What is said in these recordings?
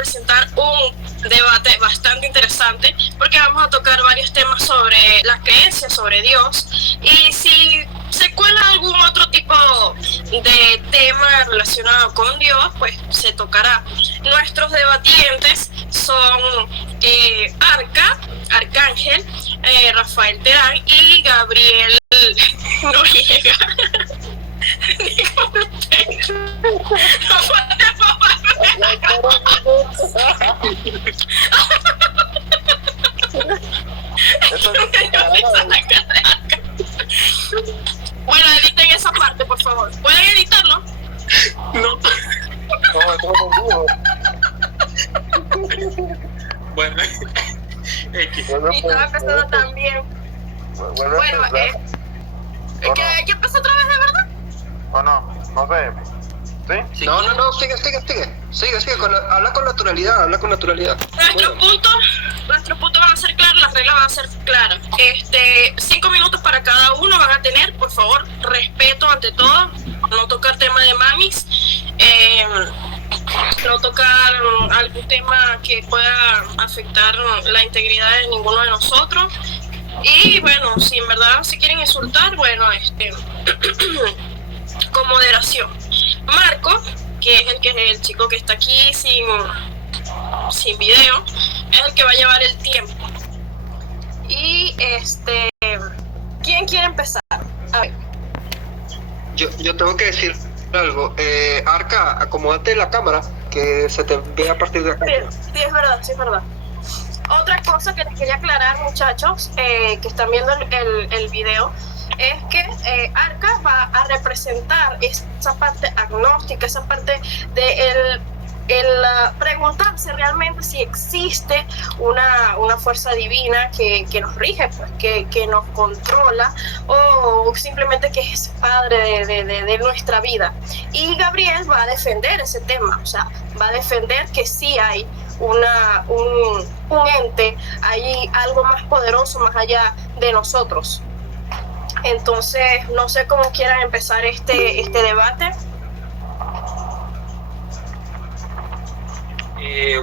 presentar un debate bastante interesante porque vamos a tocar varios temas sobre las creencias, sobre Dios, y si se cuela algún otro tipo de tema relacionado con Dios, pues se tocará. Nuestros debatientes son Arcángel, Rafael Terán y Gabriel Noriega. Bueno, editen esa parte, por favor. ¿Pueden editarlo? No. Bueno, y estaba empezando también. Bueno, ¿qué pasó otra vez, de verdad? ¿O no? No sé. ¿Sí? No, sigue. Habla con naturalidad. Nuestros puntos van a ser claros, las reglas van a ser claras. 5 minutos para cada uno van a tener, por favor, respeto ante todo, no tocar tema de mamis, no tocar algún tema que pueda afectar la integridad de ninguno de nosotros. Y bueno, si en verdad se quieren insultar, bueno, con moderación. Marco, que es el chico que está aquí sin video, es el que va a llevar el tiempo. Y ¿quién quiere empezar? A ver. Yo tengo que decir algo. Arca, acomódate la cámara, que se te ve a partir de acá. Sí, es verdad. Otra cosa que les quería aclarar, muchachos, que están viendo el video, es que Arca va a representar esa parte agnóstica, esa parte de el preguntarse realmente si existe una fuerza divina que nos rige, pues, que nos controla, o simplemente que es padre de nuestra vida. Y Gabriel va a defender ese tema, o sea, va a defender que sí hay un ente, hay algo más poderoso más allá de nosotros. Entonces, no sé cómo quieran empezar este debate.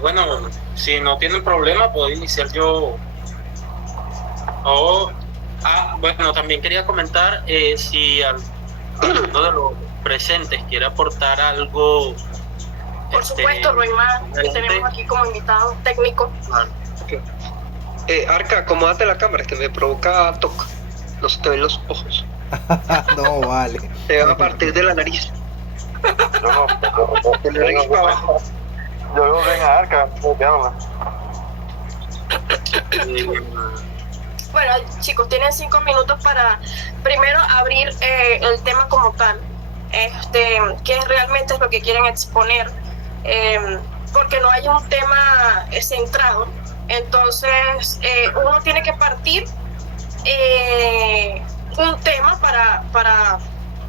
Bueno, si no tienen problema, puedo iniciar yo. Bueno, también quería comentar si alguno de los presentes quiere aportar algo. Por supuesto, Roymar, que tenemos aquí como invitado técnico. Okay. Arca, acomódate la cámara, que me provoca toque. No se te ven los ojos. No, vale. Te va a partir de la nariz. De la nariz para abajo. Yo veo bien a Arca, Bueno, chicos, tienen 5 minutos para primero abrir el tema como tal, que realmente es lo que quieren exponer, porque no hay un tema centrado. Entonces uno tiene que partir un tema para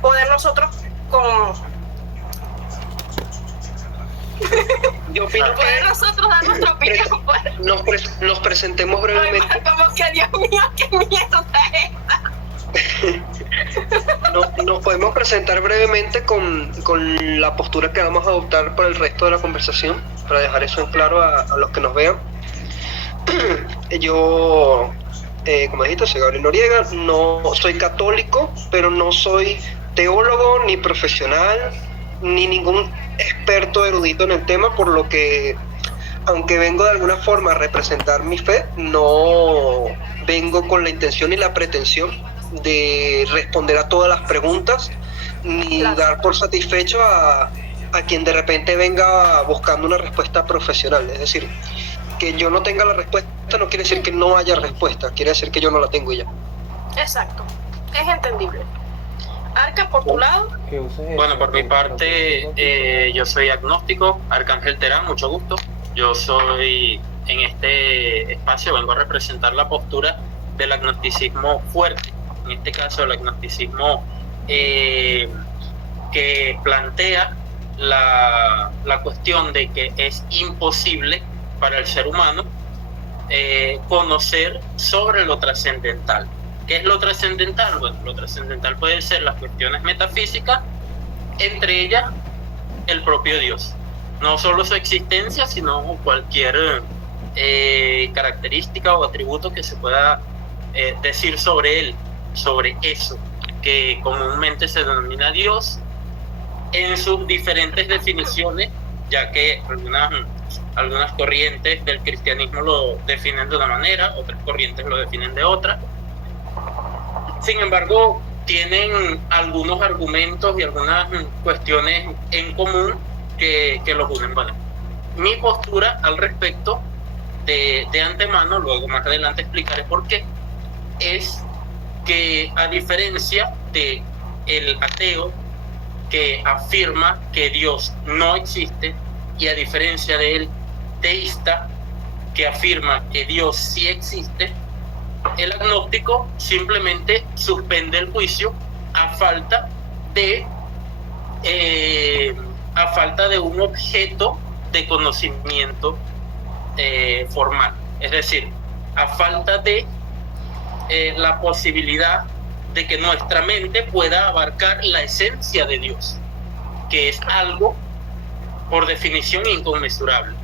poder nosotros Yo opino poder nosotros dar nuestra opinión. nos presentemos brevemente. Como que, Dios mío, qué miedo esta. Nos podemos presentar brevemente con la postura que vamos a adoptar para el resto de la conversación, para dejar eso en claro a los que nos vean. Yo, como dijiste, soy Gabriel Noriega, no soy católico, pero no soy teólogo, ni profesional, ni ningún experto erudito en el tema, por lo que, aunque vengo de alguna forma a representar mi fe, no vengo con la intención ni la pretensión de responder a todas las preguntas, ni dar por satisfecho a quien de repente venga buscando una respuesta profesional. Es decir, que yo no tenga la respuesta no quiere decir que no haya respuesta, quiere decir que yo no la tengo y ya. Exacto, es entendible. Arca, por tu lado. Bueno, por mi parte, yo soy agnóstico, Arcángel Terán, mucho gusto. Yo soy, en este espacio, vengo a representar la postura del agnosticismo fuerte, en este caso el agnosticismo que plantea la cuestión de que es imposible para el ser humano conocer sobre lo trascendental. ¿Qué es lo trascendental? Bueno, lo trascendental puede ser las cuestiones metafísicas, entre ellas el propio Dios. no solo su existencia, sino cualquier característica o atributo que se pueda decir sobre él, sobre eso que comúnmente se denomina Dios en sus diferentes definiciones, ya que algunas corrientes del cristianismo lo definen de una manera, otras corrientes lo definen de otra. Sin embargo, tienen algunos argumentos y algunas cuestiones en común que los unen. Bueno, mi postura al respecto de antemano, luego más adelante explicaré por qué, es que a diferencia de el ateo que afirma que Dios no existe, y a diferencia del teísta que afirma que Dios sí existe, el agnóstico simplemente suspende el juicio a falta de un objeto de conocimiento formal, es decir, a falta de la posibilidad de que nuestra mente pueda abarcar la esencia de Dios, que es algo por definición inconmensurable.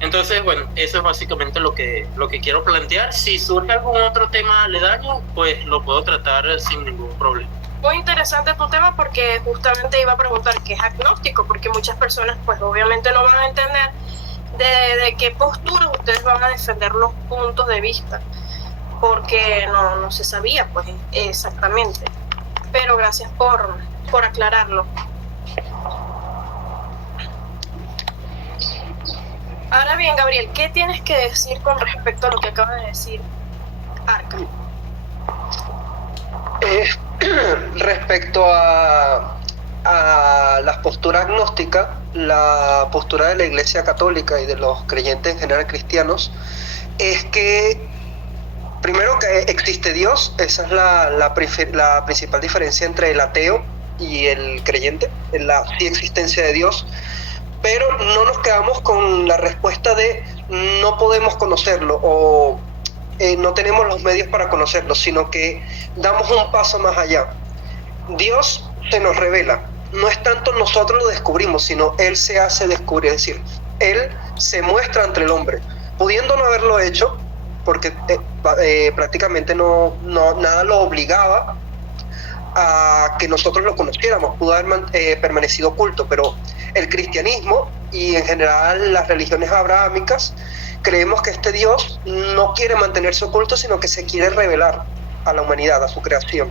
Entonces, bueno, eso es básicamente lo que quiero plantear. Si surge algún otro tema aledaño, pues lo puedo tratar sin ningún problema. Muy interesante tu tema, porque justamente iba a preguntar qué es agnóstico, porque muchas personas pues obviamente no van a entender de qué postura ustedes van a defender los puntos de vista, porque no se sabía pues exactamente. Pero gracias por aclararlo. Ahora bien, Gabriel, ¿qué tienes que decir con respecto a lo que acaba de decir Arca? Respecto a la postura agnóstica, la postura de la Iglesia Católica y de los creyentes en general cristianos, es que primero que existe Dios. Esa es la principal diferencia entre el ateo y el creyente, en la sí existencia de Dios. Pero no nos quedamos con la respuesta de no podemos conocerlo o no tenemos los medios para conocerlo, sino que damos un paso más allá. Dios se nos revela. No es tanto nosotros lo descubrimos, sino Él se hace descubrir. Es decir, Él se muestra ante el hombre, pudiendo no haberlo hecho, porque prácticamente nada lo obligaba a que nosotros lo conociéramos. Pudo haber permanecido oculto, pero el cristianismo y en general las religiones abrahámicas creemos que este Dios no quiere mantenerse oculto, sino que se quiere revelar a la humanidad, a su creación.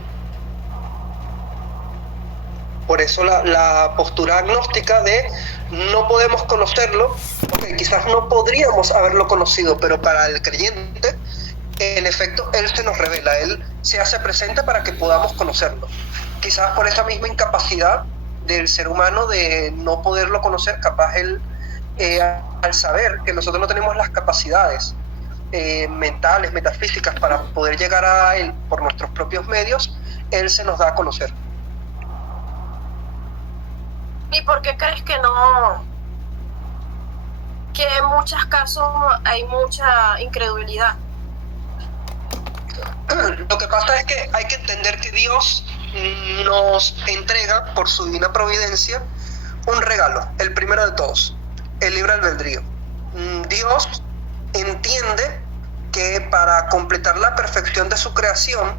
Por eso la postura agnóstica de no podemos conocerlo, porque quizás no podríamos haberlo conocido, pero para el creyente, en efecto, Él se nos revela, Él se hace presente para que podamos conocerlo. Quizás por esa misma incapacidad del ser humano de no poderlo conocer, capaz Él, al saber que nosotros no tenemos las capacidades mentales, metafísicas para poder llegar a Él por nuestros propios medios, Él se nos da a conocer. ¿Y por qué crees que no? Que en muchos casos hay mucha incredulidad. Lo que pasa es que hay que entender que Dios nos entrega por su divina providencia un regalo, el primero de todos, el libre albedrío. Dios entiende que para completar la perfección de su creación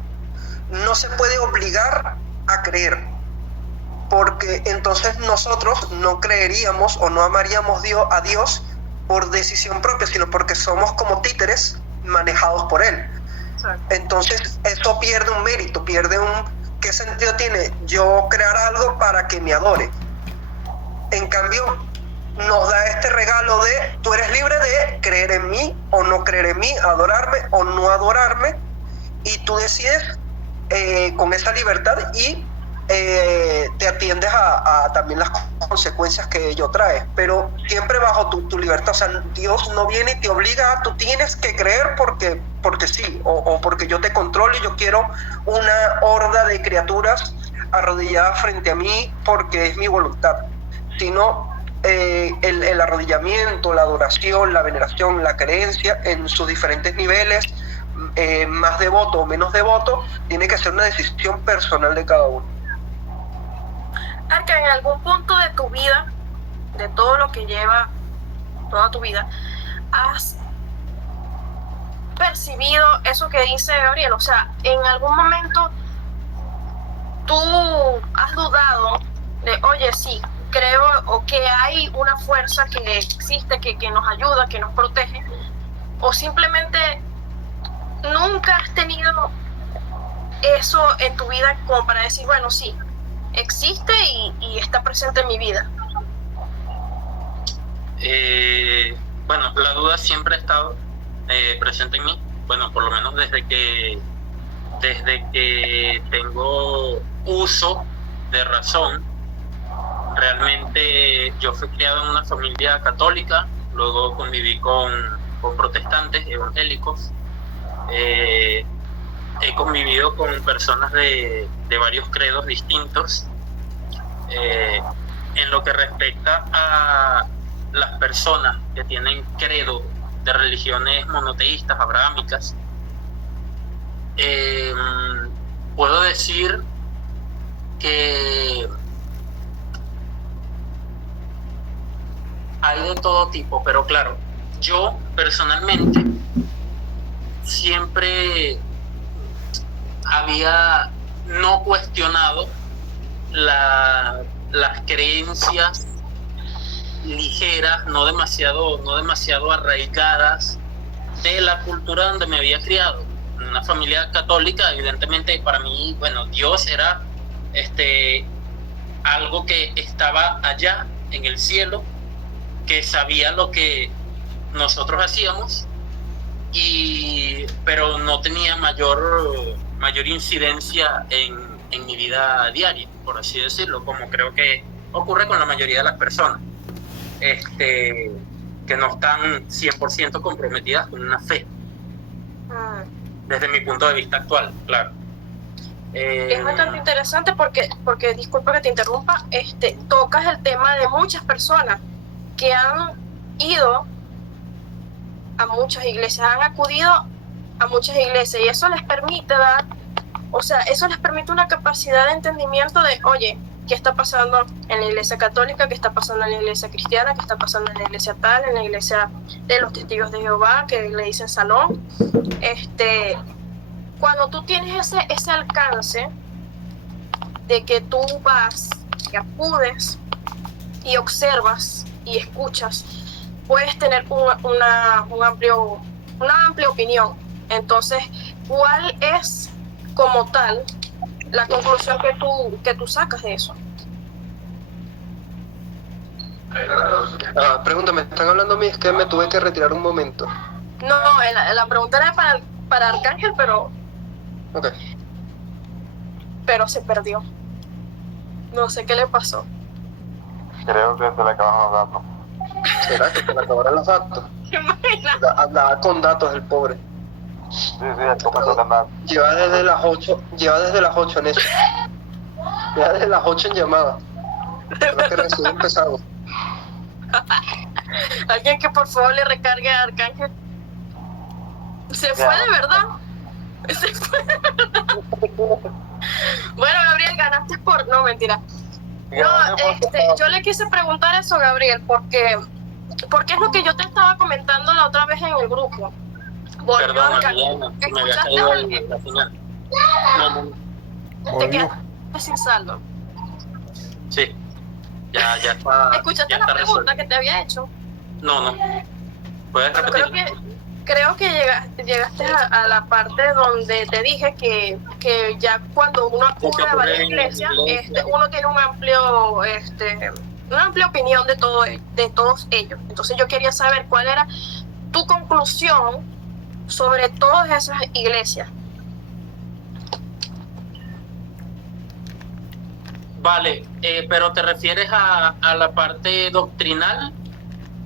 no se puede obligar a creer, porque entonces nosotros no creeríamos o no amaríamos a Dios por decisión propia, sino porque somos como títeres manejados por Él. Entonces eso pierde un mérito, ¿qué sentido tiene yo crear algo para que me adore? En cambio, nos da este regalo de tú eres libre de creer en mí o no creer en mí, adorarme o no adorarme, y tú decides con esa libertad y te atiendes a también las consecuencias que ello trae, pero siempre bajo tu libertad. O sea, Dios no viene y te obliga, tú tienes que creer porque sí, o porque yo te controlo y yo quiero una horda de criaturas arrodilladas frente a mí porque es mi voluntad, sino el arrodillamiento, la adoración, la veneración, la creencia en sus diferentes niveles, más devoto o menos devoto, tiene que ser una decisión personal de cada uno. Arca, en algún punto de tu vida, de todo lo que lleva toda tu vida, has percibido eso que dice Gabriel? O sea, en algún momento tú has dudado de, oye, sí, creo o que hay una fuerza que existe, que nos ayuda, que nos protege, o simplemente nunca has tenido eso en tu vida como para decir, bueno, sí, existe y está presente en mi vida. Bueno, la duda siempre ha estado presente en mí, bueno, por lo menos desde que tengo uso de razón. Realmente yo fui criado en una familia católica, luego conviví con protestantes, evangélicos. He convivido con personas de varios credos distintos. En lo que respecta a las personas que tienen credo de religiones monoteístas, abrahámicas, puedo decir que hay de todo tipo, pero claro, yo personalmente siempre había no cuestionado las creencias ligeras, no demasiado arraigadas de la cultura donde me había criado. En una familia católica, evidentemente para mí, bueno, Dios era algo que estaba allá en el cielo, que sabía lo que nosotros hacíamos, pero no tenía mayor incidencia en mi vida diaria, por así decirlo, como creo que ocurre con la mayoría de las personas que no están 100% comprometidas con una fe, desde mi punto de vista actual, claro. Es bastante interesante porque disculpa que te interrumpa, tocas el tema de muchas personas que han ido a muchas iglesias, han acudido a muchas iglesias, y eso les permite eso les permite una capacidad de entendimiento de, oye, ¿qué está pasando en la iglesia católica? ¿Qué está pasando en la iglesia cristiana? ¿Qué está pasando en la iglesia tal? En la iglesia de los testigos de Jehová, que le dicen salón. Cuando tú tienes ese alcance de que tú vas, que acudes y observas y escuchas, puedes tener una amplia opinión. Entonces, ¿cuál es como tal la conclusión que tú sacas de eso? Pregúntame, ¿están hablando a mí? Es que me tuve que retirar un momento. No, la pregunta era para Arcángel, pero Okay. Pero se perdió. No sé qué le pasó. Creo que se le acabaron los datos. ¿Será que se le acabaron los datos? ¿Te imaginas? Andaba con datos el pobre. Sí, el comenzó a andar. Lleva desde las 8 en eso. Lleva desde las 8 en llamada. Creo que recién empezado. Alguien que por favor le recargue a Arcángel. Se fue de verdad. Se fue de verdad. Bueno, Gabriel, ganaste por... No, mentira. No, yo le quise preguntar eso, Gabriel, porque es lo que yo te estaba comentando la otra vez en el grupo. Perdón, Mariana, me había caído la señal. Te quedaste sin saldo. Sí, ya está. ¿Escuchaste ya la está pregunta resuelto. que te había hecho? No. ¿Puedes Bueno, repetir? creo que llegaste a la parte donde te dije que ya cuando uno acude a varias iglesias, uno tiene una amplia opinión de todos ellos. Entonces yo quería saber cuál era tu conclusión sobre todas esas iglesias. Vale, pero ¿te refieres a la parte doctrinal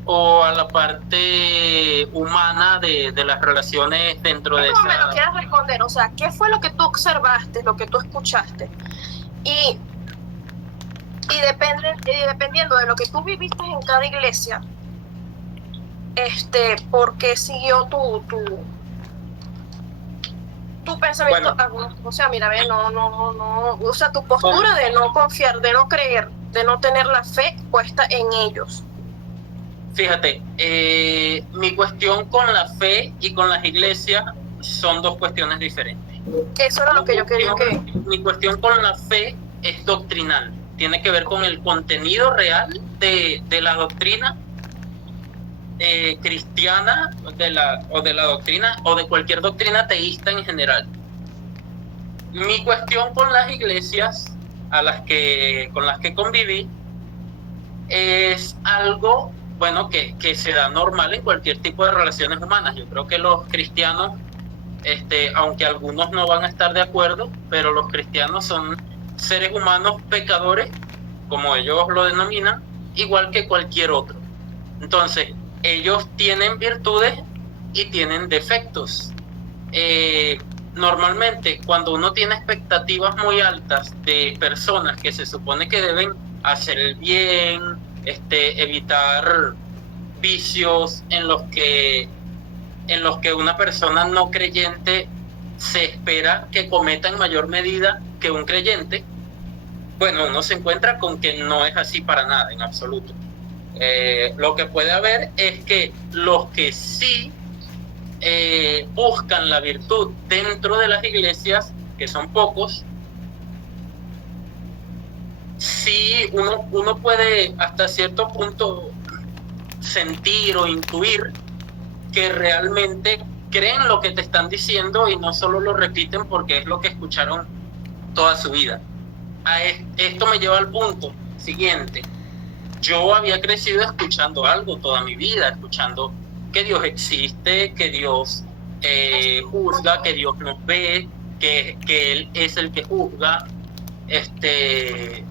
o a la parte humana de las relaciones dentro de ¿Cómo me lo esa...? quieras responder? O sea, ¿qué fue lo que tú observaste, lo que tú escuchaste? Y dependiendo de lo que tú viviste en cada iglesia, ¿por qué siguió tu pensamiento? Bueno. O sea, mira, ve, no, o sea, tu postura de no confiar, de no creer, de no tener la fe puesta en ellos? Fíjate, mi cuestión con la fe y con las iglesias son dos cuestiones diferentes. Eso era lo que yo quería que... Mi cuestión con la fe es doctrinal, tiene que ver con el contenido real de la doctrina cristiana, de la doctrina o de cualquier doctrina teísta en general. Mi cuestión con las iglesias con las que conviví es algo, bueno, que se da normal en cualquier tipo de relaciones humanas. Yo creo que los cristianos, aunque algunos no van a estar de acuerdo, pero los cristianos son seres humanos pecadores, como ellos lo denominan, igual que cualquier otro. Entonces, ellos tienen virtudes y tienen defectos. Normalmente, cuando uno tiene expectativas muy altas de personas que se supone que deben hacer el bien, evitar vicios en los que una persona no creyente se espera que cometa en mayor medida que un creyente, bueno, uno se encuentra con que no es así para nada, en absoluto. Lo que puede haber es que los que sí buscan la virtud dentro de las iglesias, que son pocos, sí uno puede hasta cierto punto sentir o intuir que realmente creen lo que te están diciendo y no solo lo repiten porque es lo que escucharon toda su vida. Esto me lleva al punto siguiente. Yo había crecido escuchando algo toda mi vida, escuchando que Dios existe, que Dios juzga, que Dios nos ve, que Él es el que juzga, entre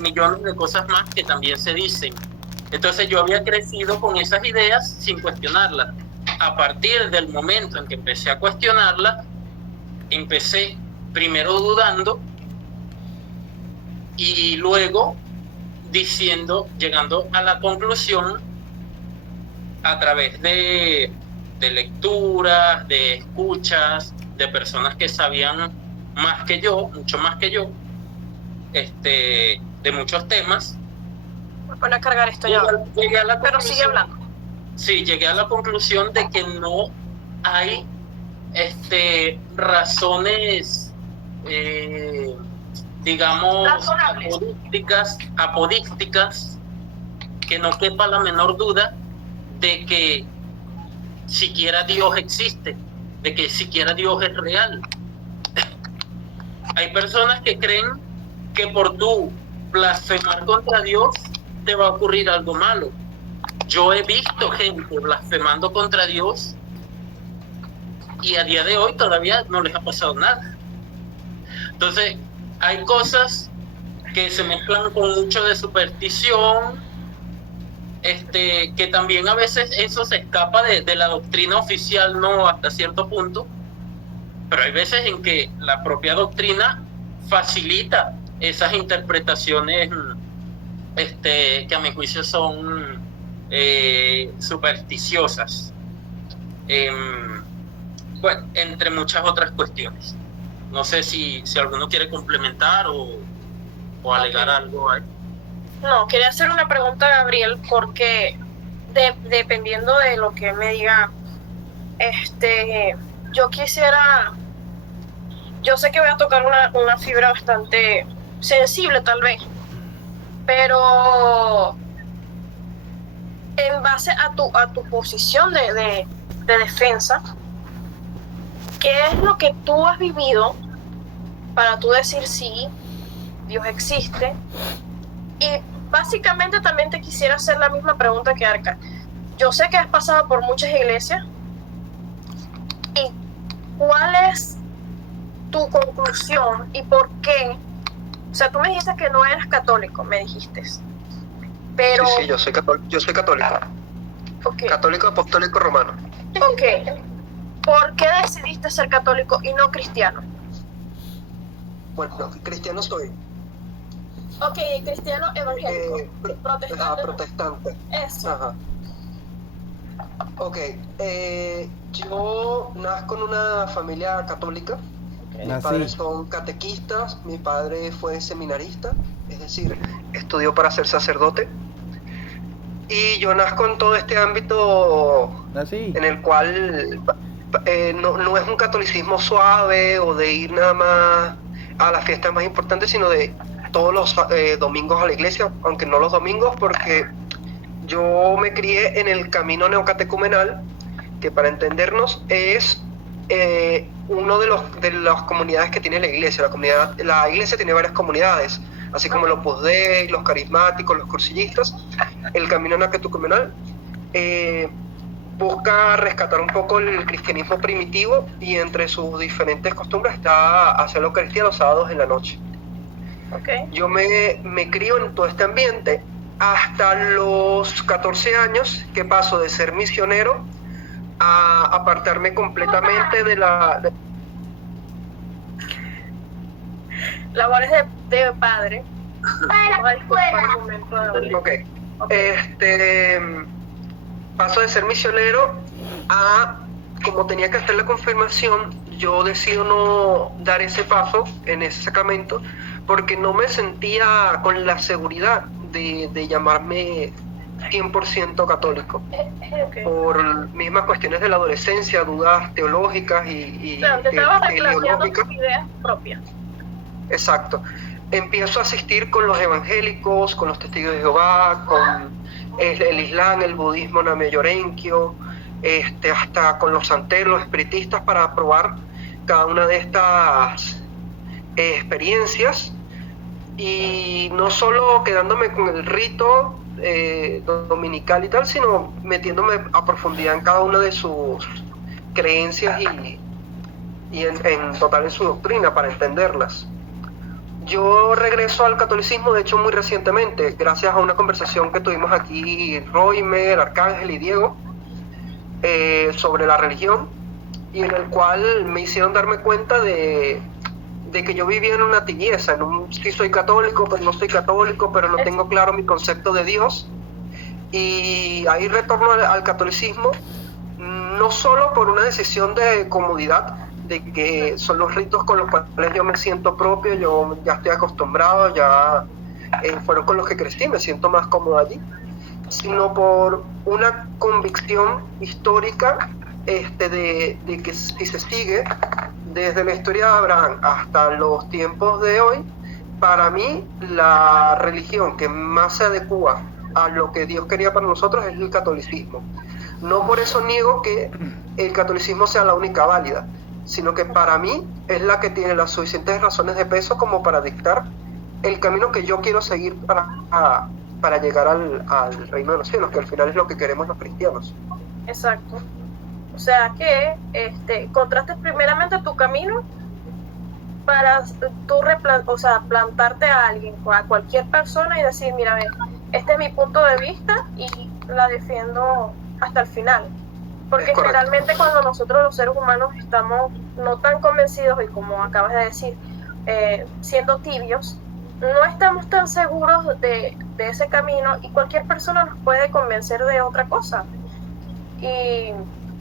millones de cosas más que también se dicen. Entonces yo había crecido con esas ideas sin cuestionarlas. A partir del momento en que empecé a cuestionarlas, empecé primero dudando y luego llegando a la conclusión a través de lecturas, de escuchas, de personas que sabían más que yo, mucho más que yo, de muchos temas. Voy a poner a cargar esto ya. Pero sigue hablando. Sí, llegué a la conclusión de que no hay razones, digamos, apodícticas, que no quepa la menor duda de que siquiera Dios existe, de que siquiera Dios es real. Hay personas que creen que por tú blasfemar contra Dios te va a ocurrir algo malo. Yo he visto gente blasfemando contra Dios y a día de hoy todavía no les ha pasado nada. Entonces, hay cosas que se mezclan con mucho de superstición, que también a veces eso se escapa de la doctrina oficial, no hasta cierto punto, pero hay veces en que la propia doctrina facilita esas interpretaciones que a mi juicio son supersticiosas, bueno, entre muchas otras cuestiones. No sé si alguno quiere complementar o alegar algo ahí. No, quería hacer una pregunta a Gabriel porque dependiendo de lo que me diga, yo sé que voy a tocar una fibra bastante sensible tal vez, pero en base a tu posición de defensa, ¿qué es lo que tú has vivido para tú decir sí, Dios existe? Y básicamente también te quisiera hacer la misma pregunta que Arca. Yo sé que has pasado por muchas iglesias. ¿Y cuál es tu conclusión y por qué? O sea, tú me dijiste que no eras católico, me dijiste. Pero... Sí, yo soy católico. Okay. Católico apostólico romano. Ok. ¿Por qué decidiste ser católico y no cristiano? Bueno, cristiano soy. Ok, cristiano evangélico. Protestante. Protestante. Eso. Ajá. Ok, yo nazco en una familia católica. Mis padres son catequistas, mi padre fue seminarista es decir, estudió para ser sacerdote. Y yo nazco en todo este ámbito Así. en el cual no es un catolicismo suave o de ir nada más a las fiestas más importantes, sino de todos los domingos a la iglesia, aunque no los domingos, porque yo me crié en el camino neocatecumenal, que para entendernos es uno de las comunidades que tiene la iglesia. La iglesia tiene varias comunidades, así como los Opus Dei, los carismáticos, los cursillistas. El camino neocatecumenal busca rescatar un poco el cristianismo primitivo, y entre sus diferentes costumbres está hacer la Eucaristía los sábados en la noche. Okay. Yo me crío en todo este ambiente hasta los 14 años, que paso de ser misionero a apartarme completamente de labores de padre. Okay. Paso de ser misionero a, como tenía que hacer la confirmación, yo decido no dar ese paso en ese sacramento porque no me sentía con la seguridad de llamarme 100% católico. Okay. Por mismas cuestiones de la adolescencia, dudas teológicas y claro, te estabas replanteando ideológicas. tus ideas propias. Exacto. Empiezo a asistir con los evangélicos, con los testigos de Jehová, con el Islam, el budismo nameyorenkyo, hasta con los santeros, los espiritistas, para probar cada una de estas experiencias, y no solo quedándome con el rito dominical y tal, sino metiéndome a profundidad en cada una de sus creencias y en total en su doctrina para entenderlas. Yo regreso al catolicismo, de hecho, muy recientemente, gracias a una conversación que tuvimos aquí, Roimer, Arcángel y Diego, sobre la religión, y en el cual me hicieron darme cuenta de que yo vivía en una tibieza, sí soy católico, pero no soy católico, pero no tengo claro mi concepto de Dios. Y ahí retorno al catolicismo, no solo por una decisión de comodidad, de que son los ritos con los cuales yo me siento propio, yo ya estoy acostumbrado, ya fueron con los que crecí, me siento más cómodo allí, sino por una convicción histórica de que si se sigue desde la historia de Abraham hasta los tiempos de hoy, para mí la religión que más se adecua a lo que Dios quería para nosotros es el catolicismo. No por eso niego que el catolicismo sea la única válida, sino que para mí es la que tiene las suficientes razones de peso como para dictar el camino que yo quiero seguir para llegar al reino de los cielos, que al final es lo que queremos los cristianos. Exacto. O sea que encontraste primeramente tu camino para tú plantarte a alguien, a cualquier persona, y decir, mira, ve, este es mi punto de vista y la defiendo hasta el final. Porque generalmente cuando nosotros los seres humanos estamos no tan convencidos y, como acabas de decir, siendo tibios, no estamos tan seguros de ese camino, y cualquier persona nos puede convencer de otra cosa. Y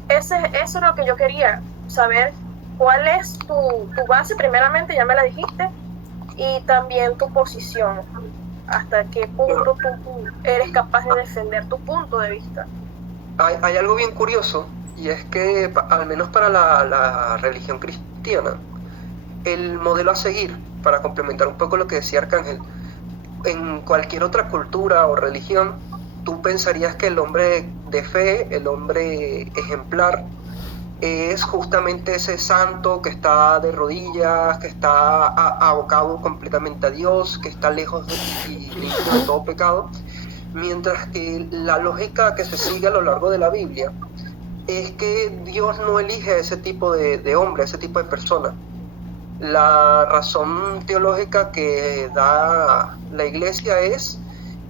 eso es lo que yo quería saber, cuál es tu base, primeramente, ya me la dijiste, y también tu posición, hasta qué punto tú eres capaz de defender tu punto de vista. Hay algo bien curioso, y es que al menos para la religión cristiana, el modelo a seguir, para complementar un poco lo que decía Arcángel, en cualquier otra cultura o religión, tú pensarías que el hombre de fe, el hombre ejemplar, es justamente ese santo que está de rodillas, que está abocado completamente a Dios, que está lejos de todo pecado. Mientras que la lógica que se sigue a lo largo de la Biblia es que Dios no elige a ese tipo de hombre, a ese tipo de persona. La razón teológica que da la Iglesia es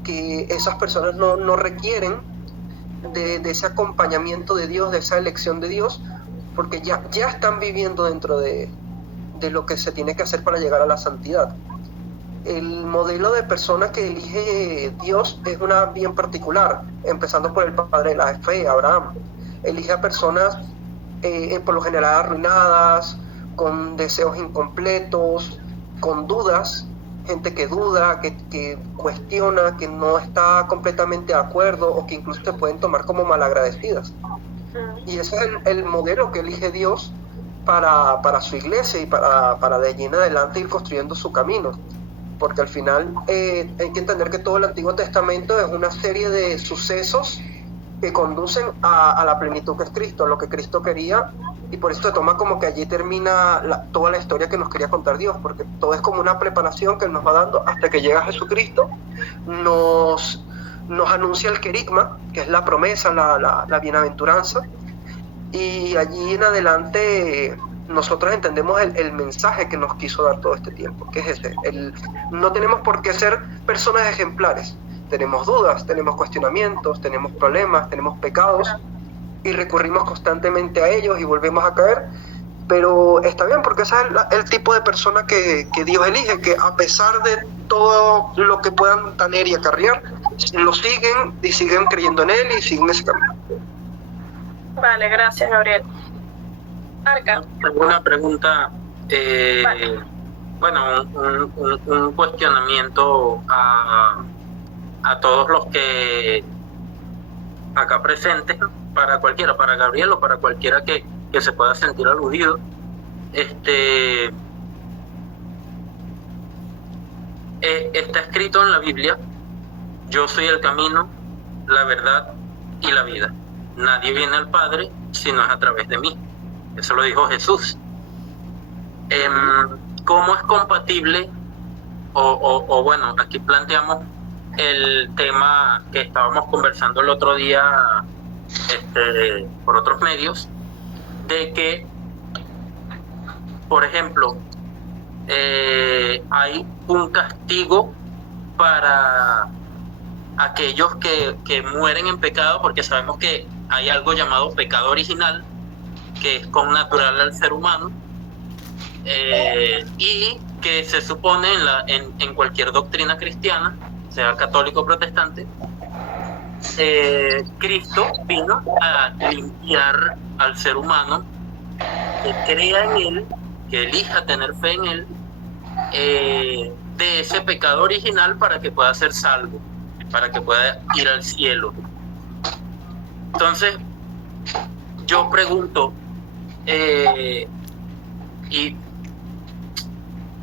que esas personas no requieren de ese acompañamiento de Dios, de esa elección de Dios, porque ya están viviendo dentro de lo que se tiene que hacer para llegar a la santidad. El modelo de persona que elige Dios es una bien particular, empezando por el padre de la fe, Abraham. Elige a personas por lo general arruinadas, con deseos incompletos, con dudas, gente que duda, que cuestiona, que no está completamente de acuerdo o que incluso te pueden tomar como malagradecidas. Y ese es el modelo que elige Dios para su iglesia y para de allí en adelante ir construyendo su camino. Porque al final hay que entender que todo el Antiguo Testamento es una serie de sucesos que conducen a la plenitud que es Cristo, a lo que Cristo quería, y por eso se toma como que allí termina toda la historia que nos quería contar Dios, porque todo es como una preparación que Él nos va dando hasta que llega Jesucristo, nos anuncia el querigma, que es la promesa, la bienaventuranza, y allí en adelante nosotros entendemos el mensaje que nos quiso dar todo este tiempo, que es ese. No tenemos por qué ser personas ejemplares. Tenemos dudas, tenemos cuestionamientos, tenemos problemas, tenemos pecados y recurrimos constantemente a ellos y volvemos a caer, pero está bien porque ese es el tipo de persona que Dios elige, que a pesar de todo lo que puedan tener y acarrear, lo siguen y siguen creyendo en Él y siguen ese camino. Vale, gracias, Gabriel. Arca. Tengo una pregunta, Vale. bueno, un cuestionamiento a todos los que acá presentes, para cualquiera, para Gabriel o para cualquiera que se pueda sentir aludido. Está escrito en la Biblia: yo soy el camino, la verdad y la vida. Nadie viene al Padre si no es a través de mí. Eso lo dijo Jesús. ¿Cómo es compatible? O bueno, aquí planteamos el tema que estábamos conversando el otro día por otros medios, de que, por ejemplo, hay un castigo para aquellos que mueren en pecado, porque sabemos que hay algo llamado pecado original, que es connatural al ser humano, y que se supone en cualquier doctrina cristiana, sea católico o protestante, Cristo vino a limpiar al ser humano que crea en Él, que elija tener fe en Él, de ese pecado original para que pueda ser salvo, para que pueda ir al cielo. Entonces, yo pregunto,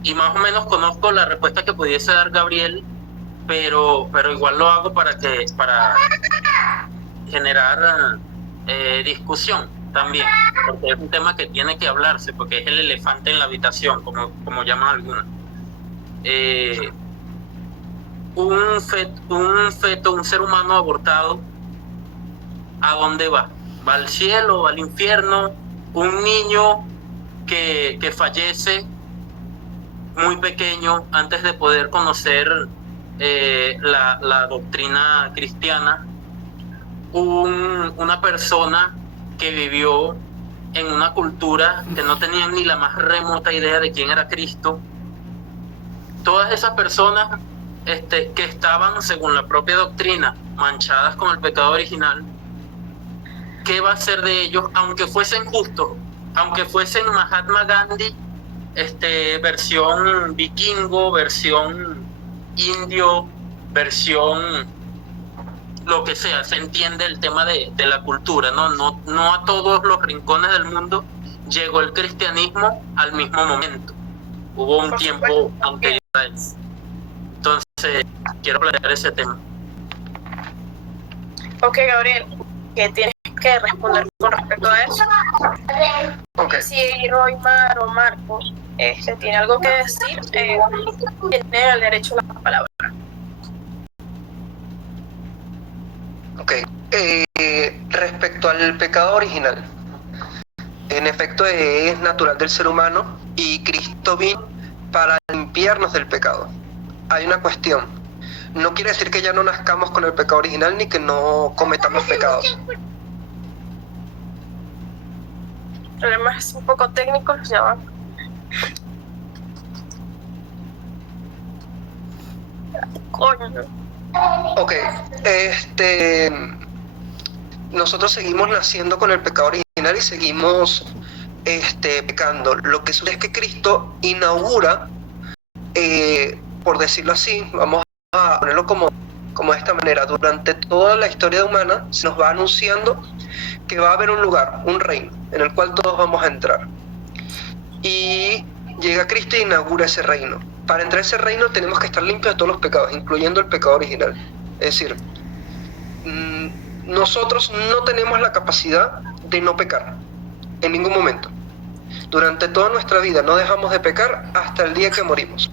y más o menos conozco la respuesta que pudiese dar Gabriel, pero igual lo hago para generar discusión también, porque es un tema que tiene que hablarse, porque es el elefante en la habitación, como llaman algunos. Un feto, un ser humano abortado, ¿a dónde va? ¿Va al cielo, va al infierno? Un niño que fallece muy pequeño antes de poder conocer la doctrina cristiana, una persona que vivió en una cultura que no tenía ni la más remota idea de quién era Cristo. Todas esas personas que estaban, según la propia doctrina, manchadas con el pecado original, ¿qué va a ser de ellos? Aunque fuesen justos, aunque fuesen Mahatma Gandhi, versión vikingo, versión indio, versión lo que sea, se entiende el tema de la cultura, no a todos los rincones del mundo llegó el cristianismo al mismo momento. Hubo un tiempo anterior a eso. Entonces, quiero plantear ese tema. Ok, Gabriel, ¿qué tienes que responder con respecto a eso? Okay. Si Roymar o Marcos tiene algo que decir, tiene el derecho a la palabra. Ok. Respecto al pecado original, en efecto es natural del ser humano y Cristo vino para limpiarnos del pecado. Hay una cuestión. No quiere decir que ya no nazcamos con el pecado original ni que no cometamos pecados. Problemas un poco técnicos, ya va. Coño. Ok, nosotros seguimos naciendo con el pecado original y seguimos pecando. Lo que sucede es que Cristo inaugura por decirlo así, vamos a ponerlo como de esta manera. Durante toda la historia humana se nos va anunciando que va a haber un lugar, un reino, en el cual todos vamos a entrar. Y llega Cristo e inaugura ese reino. Para entrar a ese reino tenemos que estar limpios de todos los pecados, incluyendo el pecado original. Es decir, nosotros no tenemos la capacidad de no pecar en ningún momento. Durante toda nuestra vida no dejamos de pecar hasta el día que morimos.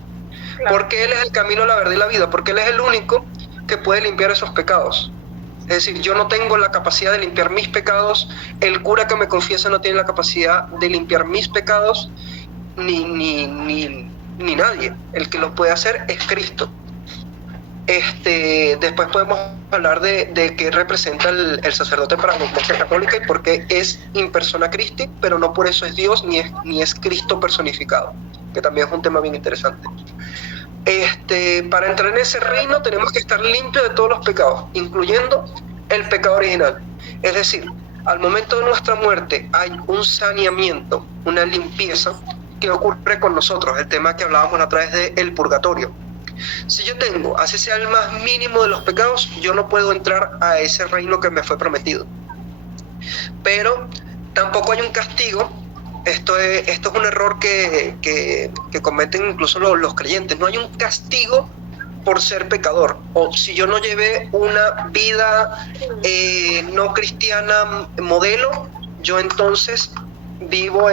Claro. Porque Él es el camino, la verdad y la vida, porque Él es el único que puede limpiar esos pecados. Es decir, yo no tengo la capacidad de limpiar mis pecados, el cura que me confiesa no tiene la capacidad de limpiar mis pecados, ni nadie. El que lo puede hacer es Cristo. Después podemos hablar de qué representa el sacerdote para la Iglesia Católica y por qué es in persona Christi, pero no por eso es Dios ni es Cristo personificado, que también es un tema bien interesante. Para entrar en ese reino tenemos que estar limpios de todos los pecados, incluyendo el pecado original. Es decir, al momento de nuestra muerte hay un saneamiento, una limpieza que ocurre con nosotros, el tema que hablábamos a través del purgatorio. Si yo tengo, así sea el más mínimo de los pecados, yo no puedo entrar a ese reino que me fue prometido. Pero tampoco hay un castigo. Esto es un error que cometen incluso los creyentes. No hay un castigo por ser pecador. O si yo no llevé una vida no cristiana modelo, yo entonces vivo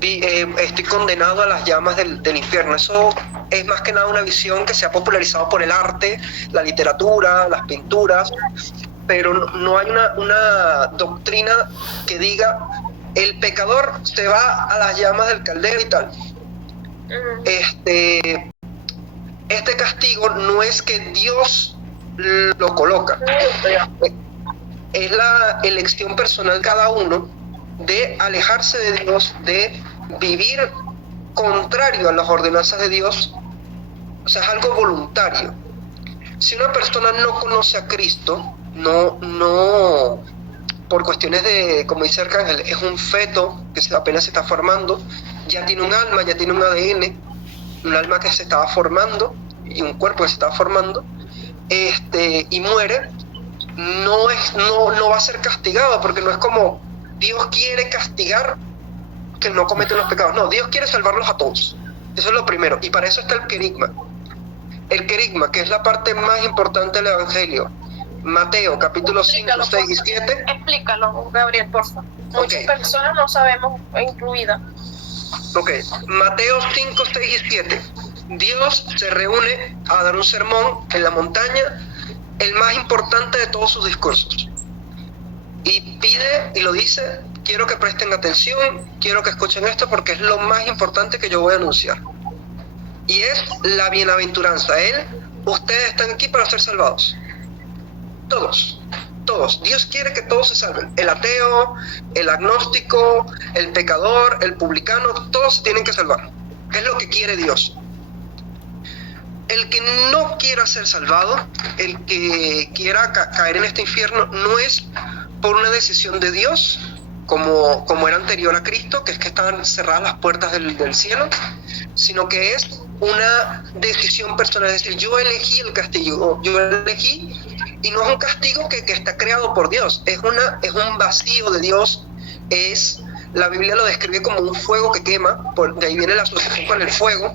estoy condenado a las llamas del infierno. Eso es más que nada una visión que se ha popularizado por el arte, la literatura, las pinturas, pero no hay una doctrina que diga el pecador se va a las llamas del caldero y tal. Este castigo no es que Dios lo coloca, es la elección personal de cada uno de alejarse de Dios, de vivir contrario a las ordenanzas de Dios. O sea, es algo voluntario. Si una persona no conoce a Cristo, no por cuestiones de, como dice Arcángel, es un feto que apenas se está formando, ya tiene un alma, ya tiene un ADN, un alma que se estaba formando y un cuerpo que se estaba formando, y muere, no va a ser castigado, porque no es como Dios quiere castigar que no cometen los pecados. No, Dios quiere salvarlos a todos. Eso es lo primero. Y para eso está el querigma. El querigma, que es la parte más importante del Evangelio. Mateo, capítulo 5, 6 y 7. Explícalo, Gabriel, por favor. Muchas personas no sabemos, incluida. Ok, Mateo 5, 6 y 7. Dios se reúne a dar un sermón en la montaña, el más importante de todos sus discursos. Y pide y lo dice: quiero que presten atención, quiero que escuchen esto porque es lo más importante que yo voy a anunciar. Y es la bienaventuranza. Ustedes están aquí para ser salvados. Todos. Dios quiere que todos se salven. El ateo, el agnóstico, el pecador, el publicano, todos se tienen que salvar. Es lo que quiere Dios. El que no quiera ser salvado, el que quiera caer en este infierno, no es por una decisión de Dios, como era anterior a Cristo, que es que estaban cerradas las puertas del cielo, sino que es una decisión personal. Es decir, yo elegí el castigo, yo elegí, y no es un castigo que está creado por Dios, es un vacío de Dios. La Biblia lo describe como un fuego que quema, de ahí viene la asociación con el fuego,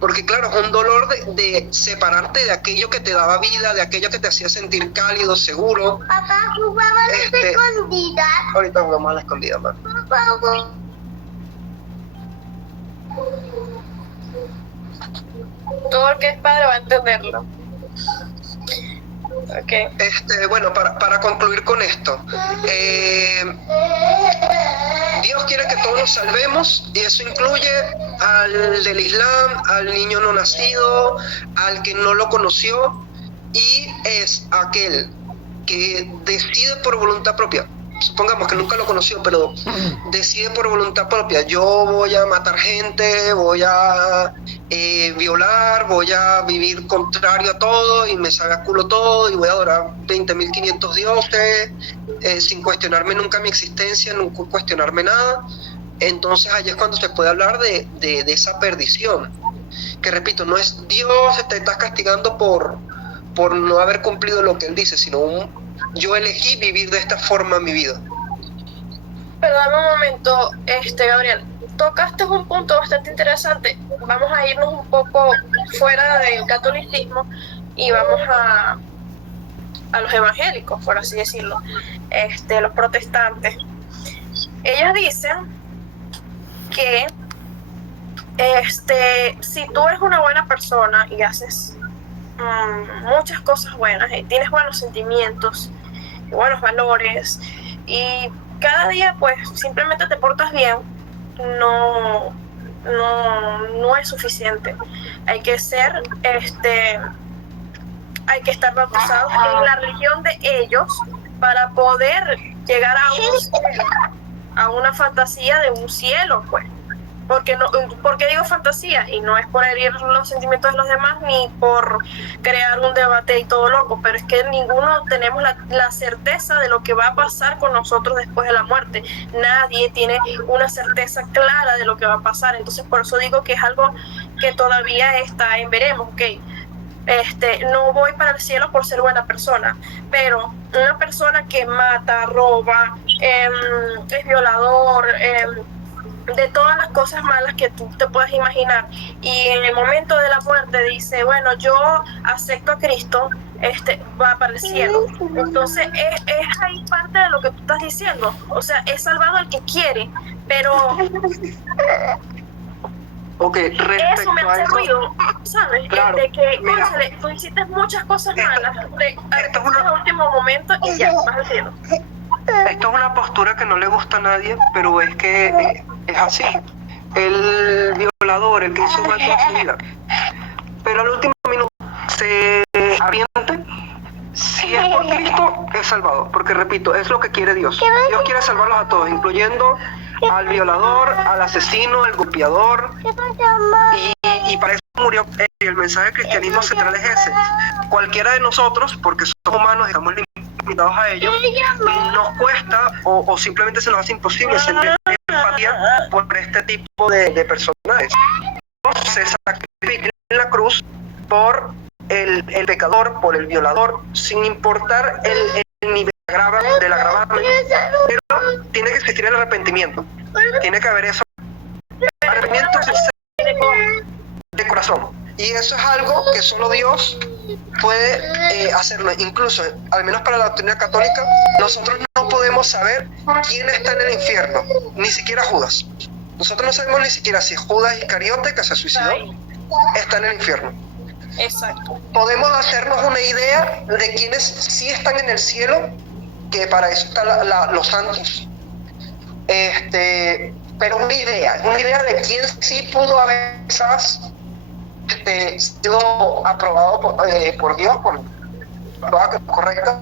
porque claro, es un dolor de separarte de aquello que te daba vida, de aquello que te hacía sentir cálido, seguro. Papá, jugaba a las escondidas. Ahorita jugamos a la escondida, mamá. Todo el que es padre va a entenderlo. Okay. Bueno, para concluir con esto, Dios quiere que todos nos salvemos, y eso incluye al del Islam, al niño no nacido, al que no lo conoció, y es aquel que decide por voluntad propia. Supongamos que nunca lo conoció, pero decide por voluntad propia: yo voy a matar gente, voy a violar, voy a vivir contrario a todo y me salga culo todo y voy a adorar 20.500 dioses sin cuestionarme nunca mi existencia, nunca cuestionarme nada. Entonces allí es cuando se puede hablar de esa perdición. que repito, no es Dios te está castigando por no haber cumplido lo que Él dice, sino yo elegí vivir de esta forma mi vida. Perdón un momento, Gabriel, tocaste un punto bastante interesante. Vamos a irnos un poco fuera del catolicismo y vamos a los evangélicos, por así decirlo, los protestantes. Ellos dicen que si tú eres una buena persona y haces muchas cosas buenas y tienes buenos sentimientos y buenos valores y cada día pues simplemente te portas bien, no es suficiente. Hay que ser hay que estar bautizados en la religión de ellos para poder llegar a un cielo, a una fantasía de un cielo, pues. ¿Por qué digo fantasía? Y no es por herir los sentimientos de los demás ni por crear un debate y todo loco, pero es que ninguno tenemos la certeza de lo que va a pasar con nosotros después de la muerte. Nadie tiene una certeza clara de lo que va a pasar. Entonces por eso digo que es algo que todavía está en veremos, ¿ok? No voy para el cielo por ser buena persona, pero una persona que mata, roba, es violador, de todas las cosas malas que tú te puedas imaginar, y en el momento de la muerte dice, bueno, yo acepto a Cristo, va para el cielo. Entonces es ahí parte de lo que tú estás diciendo, o sea, es salvado el que quiere, pero eso me hace ruido, ¿sabes? Claro, de que, mira, cónchale, tú hiciste muchas cosas malas en el último momento y ya, vas al cielo. Esto es una postura que no le gusta a nadie, pero es que es así. El violador, el que hizo mal toda su vida, pero al último minuto se arrepiente, si es por Cristo, es salvado. Porque repito, es lo que quiere Dios. Dios quiere salvarlos a todos, incluyendo al violador, al asesino, al golpeador, y para eso murió. El mensaje del cristianismo central es ese. Cualquiera de nosotros, porque somos humanos, estamos limitados a ello, nos cuesta o simplemente se nos hace imposible sentir empatía por este tipo de personajes. Se sacrifica en la cruz por el pecador, por el violador, sin importar el nivel del agravante, pero tiene que existir el arrepentimiento, tiene que haber eso. Arrepentimiento de corazón, y eso es algo que solo Dios puede hacerlo. Incluso, al menos para la doctrina católica, nosotros no podemos saber quién está en el infierno, ni siquiera Judas. Nosotros no sabemos ni siquiera si Judas Iscariote, que se suicidó, está en el infierno. Exacto. Podemos hacernos una idea de quienes sí están en el cielo, que para eso están los santos, pero una idea de quién sí pudo haber quizás sido aprobado por Dios, por la correcta,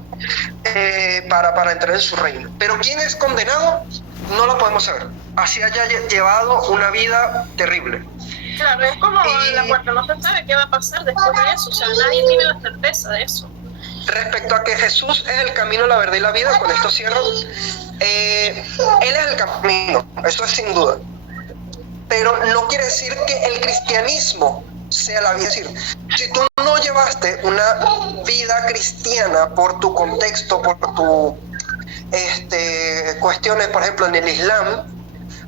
para entrar en su reino. Pero quién es condenado no lo podemos saber, así haya llevado una vida terrible. Claro, es como la muerte, no se sabe qué va a pasar después de eso, o sea, nadie tiene la certeza de eso. Respecto a que Jesús es el camino, la verdad y la vida, con esto cierro, Él es el camino, eso es sin duda, pero no quiere decir que el cristianismo sea la vida. Es decir, si tú no llevaste una vida cristiana por tu contexto, por tu cuestiones, por ejemplo, en el Islam,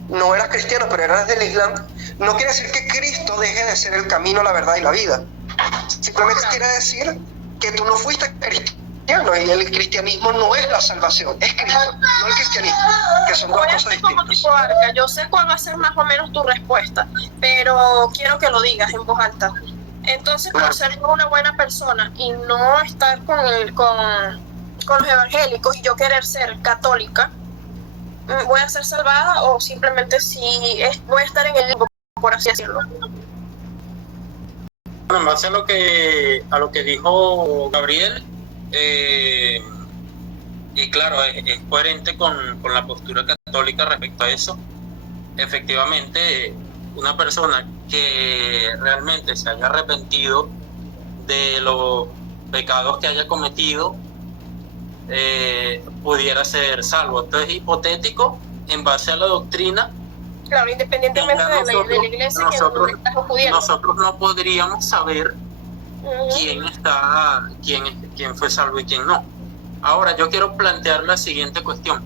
no eras cristiano, pero eras del Islam, no quiere decir que Cristo deje de ser el camino, la verdad y la vida. Simplemente quiere decir que tú no fuiste cristiano, y el cristianismo no es la salvación, es Cristo, no el cristianismo, que son dos cosas distintas. Como tipo Arca, yo sé cuál va a ser más o menos tu respuesta, pero quiero que lo digas en voz alta. Entonces, por ser una buena persona y no estar con los evangélicos y yo querer ser católica, ¿voy a ser salvada o simplemente voy a estar en el limbo, por así decirlo? Bueno, en base a lo que dijo Gabriel, y claro, es coherente con la postura católica respecto a eso. Efectivamente, una persona que realmente se haya arrepentido de los pecados que haya cometido pudiera ser salvo. Esto es hipotético en base a la doctrina Claro, independientemente Ya de la iglesia que nosotros, estás acudiendo. nosotros no podríamos saber Ujú. quién fue salvo y quién no. Ahora, yo quiero plantear la siguiente cuestión.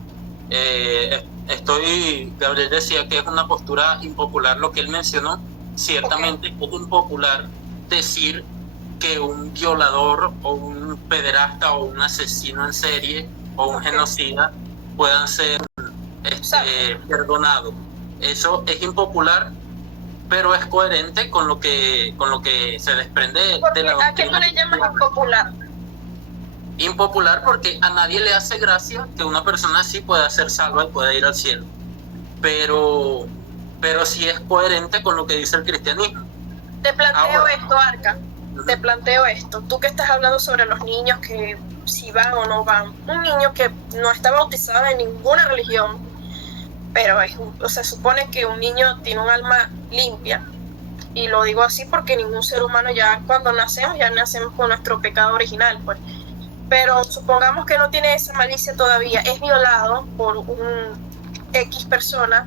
Gabriel decía que es una postura impopular lo que él mencionó. Ciertamente es impopular decir que un violador o un pederasta o un asesino en serie o un genocida puedan ser perdonados. Eso es impopular, pero es coherente con lo que se desprende de la ¿A qué tú le llamas impopular? Impopular porque a nadie le hace gracia que una persona así pueda ser salva y pueda ir al cielo, pero sí es coherente con lo que dice el cristianismo. Te planteo esto, Arca. Te planteo esto. Tú que estás hablando sobre los niños que si van o no van. Un niño que no está bautizado en ninguna religión, pero se supone que un niño tiene un alma limpia. Y lo digo así porque ningún ser humano ya cuando nacemos con nuestro pecado original, pues. Pero supongamos que no tiene esa malicia todavía, es violado por un X persona,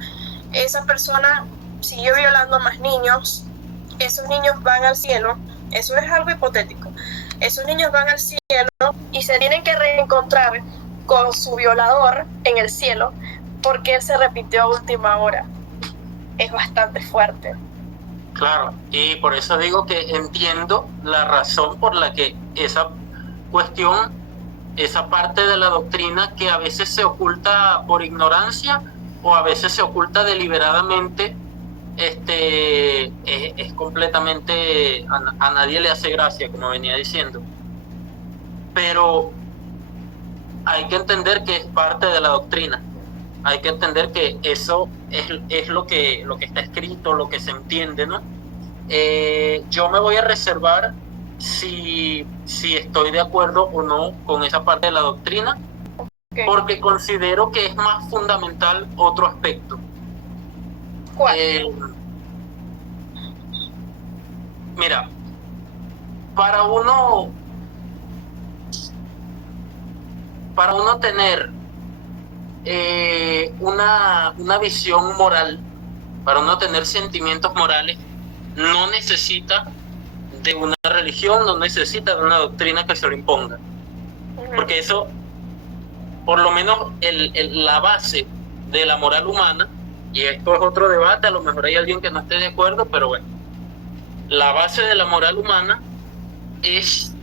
esa persona siguió violando a más niños, esos niños van al cielo, eso es algo hipotético, esos niños van al cielo y se tienen que reencontrar con su violador en el cielo porque él se repitió a última hora. Es bastante fuerte. Claro, y por eso digo que entiendo la razón por la que esa cuestión, esa parte de la doctrina que a veces se oculta por ignorancia o a veces se oculta deliberadamente, es completamente, a nadie le hace gracia, como venía diciendo. Pero hay que entender que es parte de la doctrina. Hay que entender que eso es lo que está escrito, lo que se entiende, ¿no? Yo me voy a reservar si estoy de acuerdo o no con esa parte de la doctrina, porque considero que es más fundamental otro aspecto. ¿Cuál? Mira, para uno tener una visión moral, para uno tener sentimientos morales, no necesita de una religión, no necesita de una doctrina que se lo imponga. Porque eso, por lo menos la base de la moral humana, y esto es otro debate, a lo mejor hay alguien que no esté de acuerdo, pero bueno, la base de la moral humana es,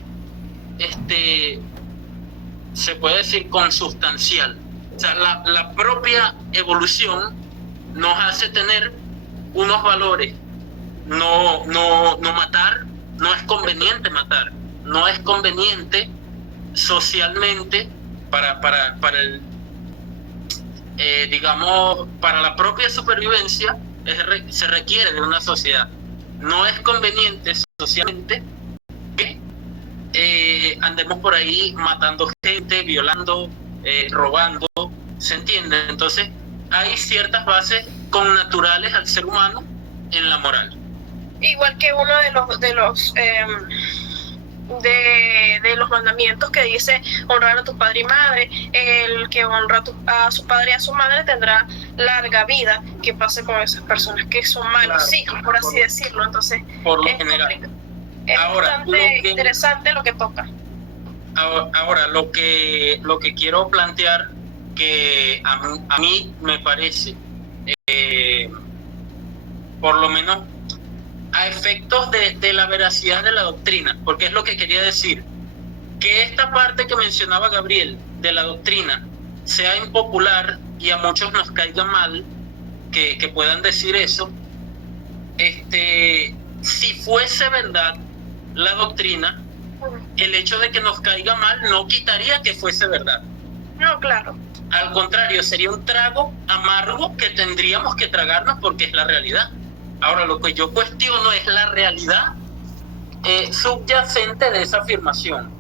se puede decir consubstancial. O sea, la propia evolución nos hace tener unos valores. No matar, no es conveniente matar, no es conveniente socialmente para el, digamos, para la propia supervivencia se requiere de una sociedad. No es conveniente socialmente que andemos por ahí matando gente, violando, robando, ¿se entiende? Entonces hay ciertas bases connaturales al ser humano en la moral. Igual que uno de los mandamientos que dice honrar a tu padre y madre, el que honra a su padre y a su madre tendrá larga vida. ¿Qué pasa con esas personas que son malos hijos, por así decirlo? Entonces, por lo general. Es bastante interesante lo que toca. Ahora, lo que quiero plantear, que a mí me parece, por lo menos a efectos de la veracidad de la doctrina, porque es lo que quería decir, que esta parte que mencionaba Gabriel de la doctrina sea impopular y a muchos nos caiga mal que puedan decir eso. Si fuese verdad la doctrina, el hecho de que nos caiga mal no quitaría que fuese verdad. No, claro. Al contrario, sería un trago amargo que tendríamos que tragarnos porque es la realidad. Ahora, lo que yo cuestiono es la realidad subyacente de esa afirmación.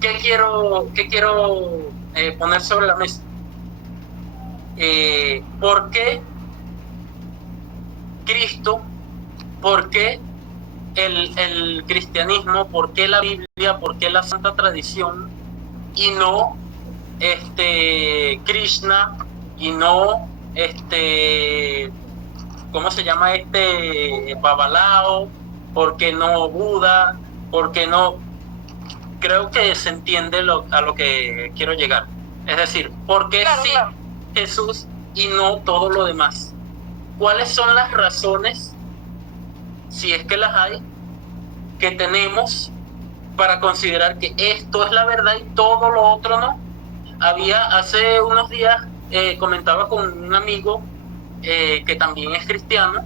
¿Qué quiero poner sobre la mesa? ¿Por qué Cristo? ¿Por qué el cristianismo? ¿Por qué la Biblia? ¿Por qué la Santa Tradición? Y no Krishna, y no ¿cómo se llama Babalao? ¿Por qué no Buda? ¿Por qué no? Creo que se entiende a lo que quiero llegar. Es decir, ¿por qué Claro, sí claro. Jesús y no todo lo demás? ¿Cuáles son las razones, si es que las hay, que tenemos para considerar que esto es la verdad y todo lo otro no? Hace unos días comentaba con un amigo que también es cristiano,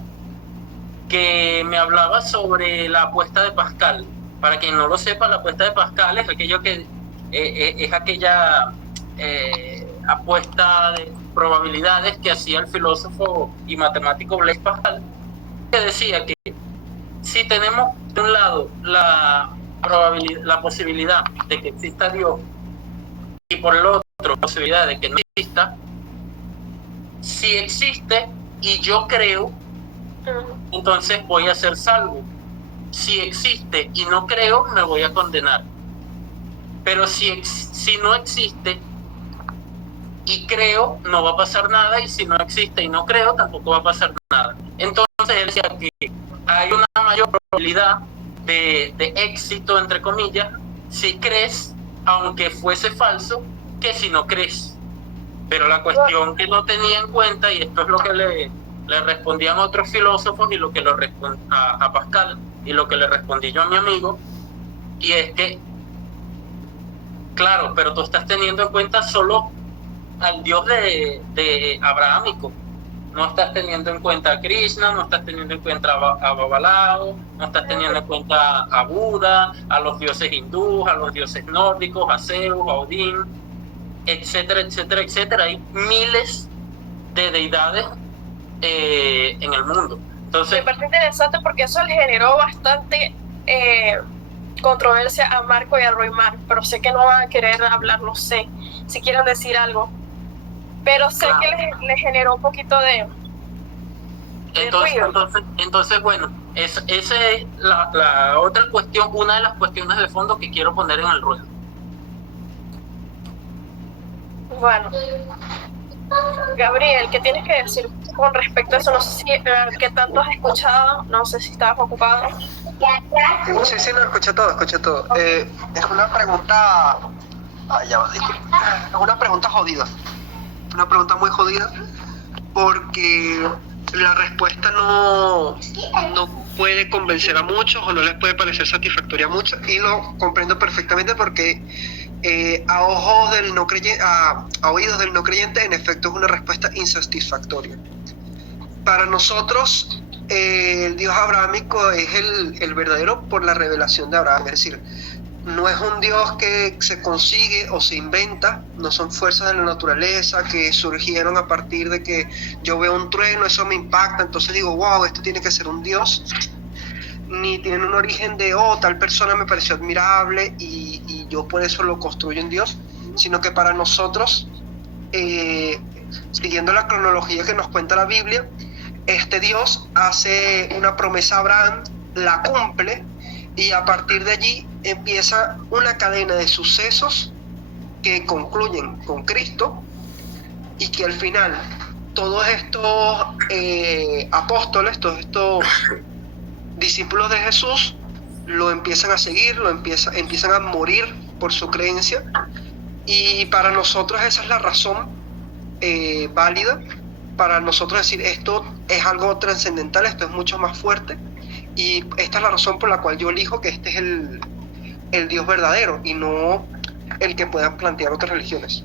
que me hablaba sobre la apuesta de Pascal. Para quien no lo sepa, la apuesta de Pascal es aquella apuesta de probabilidades que hacía el filósofo y matemático Blaise Pascal, que decía que si tenemos de un lado la posibilidad de que exista Dios y por el otro la posibilidad de que no exista, si existe y yo creo, entonces voy a ser salvo. Si existe y no creo, me voy a condenar. Pero si no existe y creo, no va a pasar nada, y si no existe y no creo, tampoco va a pasar nada. Entonces él decía que hay una mayor probabilidad de éxito, entre comillas, si crees, aunque fuese falso, que si no crees. Pero la cuestión que no tenía en cuenta, y esto es lo que le respondían otros filósofos y lo que a Pascal, y lo que le respondí yo a mi amigo, y es que, claro, pero tú estás teniendo en cuenta solo al Dios de abrahámico, no estás teniendo en cuenta a Krishna, no estás teniendo en cuenta a Babalao, no estás teniendo en cuenta a Buda, a los dioses hindúes, a los dioses nórdicos, a Zeus, a Odín, etcétera, etcétera, etcétera. Hay miles de deidades en el mundo. Entonces, Me parece interesante porque eso le generó bastante controversia a Marco y a Roymar, pero sé que no van a querer hablar, no sé si quieren decir algo, pero sé claro, que le generó un poquito de ruido. entonces bueno, esa es la otra cuestión, una de las cuestiones de fondo que quiero poner en el ruedo. Bueno, Gabriel, ¿qué tienes que decir con respecto a eso? No sé si qué tanto has escuchado, no sé si estabas ocupado. Sí, no, escuché todo. Es una pregunta... ya va, disculpe. Es una pregunta jodida. Una pregunta muy jodida porque la respuesta no puede convencer a muchos o no les puede parecer satisfactoria a muchos, y lo comprendo perfectamente porque a ojos del no creyente, a oídos del no creyente, en efecto es una respuesta insatisfactoria. Para nosotros el Dios abrahámico es el verdadero por la revelación de Abraham, es decir, no es un Dios que se consigue o se inventa, no son fuerzas de la naturaleza que surgieron a partir de que yo veo un trueno, eso me impacta, entonces digo, wow, esto tiene que ser un Dios, ni tienen un origen de, tal persona me pareció admirable y yo por eso lo construyo en Dios, sino que para nosotros, siguiendo la cronología que nos cuenta la Biblia, este Dios hace una promesa a Abraham, la cumple, y a partir de allí empieza una cadena de sucesos que concluyen con Cristo, y que al final todos estos apóstoles, todos estos discípulos de Jesús lo empiezan a seguir, empiezan a morir por su creencia, y para nosotros esa es la razón válida para nosotros decir esto es algo trascendental, esto es mucho más fuerte, y esta es la razón por la cual yo elijo que este es el Dios verdadero y no el que puedan plantear otras religiones.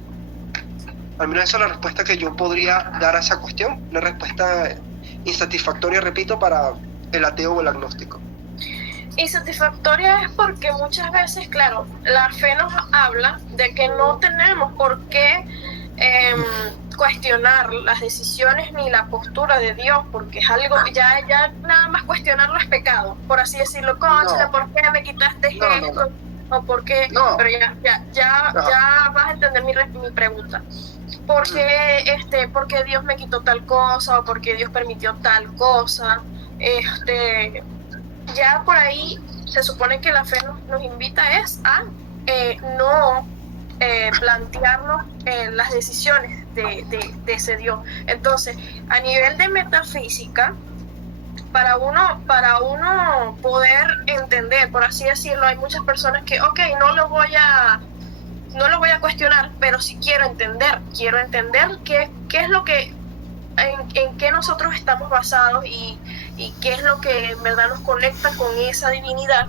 Al menos esa es la respuesta que yo podría dar a esa cuestión, una respuesta insatisfactoria, repito, para el ateo o el agnóstico. Insatisfactoria es porque muchas veces, claro, la fe nos habla de que no tenemos por qué cuestionar las decisiones ni la postura de Dios, porque es algo, ya nada más cuestionarlo es pecado, por así decirlo. Concha, ¿por qué me quitaste esto? O por qué, pero ya vas a entender mi pregunta. ¿Por qué Dios me quitó tal cosa? ¿O por qué Dios permitió tal cosa? Ya por ahí se supone que la fe nos invita a no plantearnos las decisiones de ese Dios. Entonces, a nivel de metafísica, para uno poder entender, por así decirlo, hay muchas personas que, ok, no lo voy a cuestionar, pero sí quiero entender qué es lo que, en qué nosotros estamos basados y qué es lo que en verdad nos conecta con esa divinidad.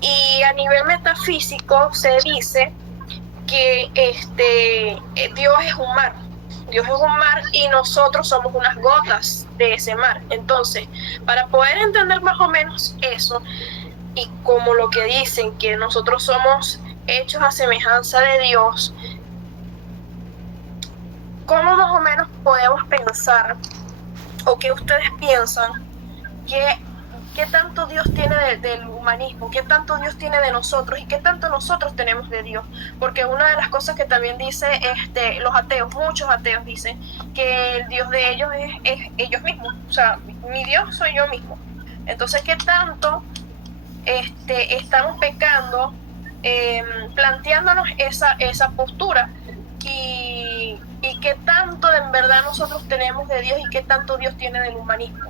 Y a nivel metafísico se dice que Dios es un mar. Dios es un mar y nosotros somos unas gotas de ese mar. Entonces, para poder entender más o menos eso, y como lo que dicen, que nosotros somos hechos a semejanza de Dios, ¿cómo más o menos podemos pensar, o qué ustedes piensan, qué tanto Dios tiene del humanismo, qué tanto Dios tiene de nosotros y qué tanto nosotros tenemos de Dios? Porque una de las cosas que también dice los ateos, muchos ateos dicen que el Dios de ellos es ellos mismos, o sea, mi Dios soy yo mismo. Entonces, ¿qué tanto estamos pecando, planteándonos esa postura, y qué tanto en verdad nosotros tenemos de Dios y qué tanto Dios tiene del humanismo?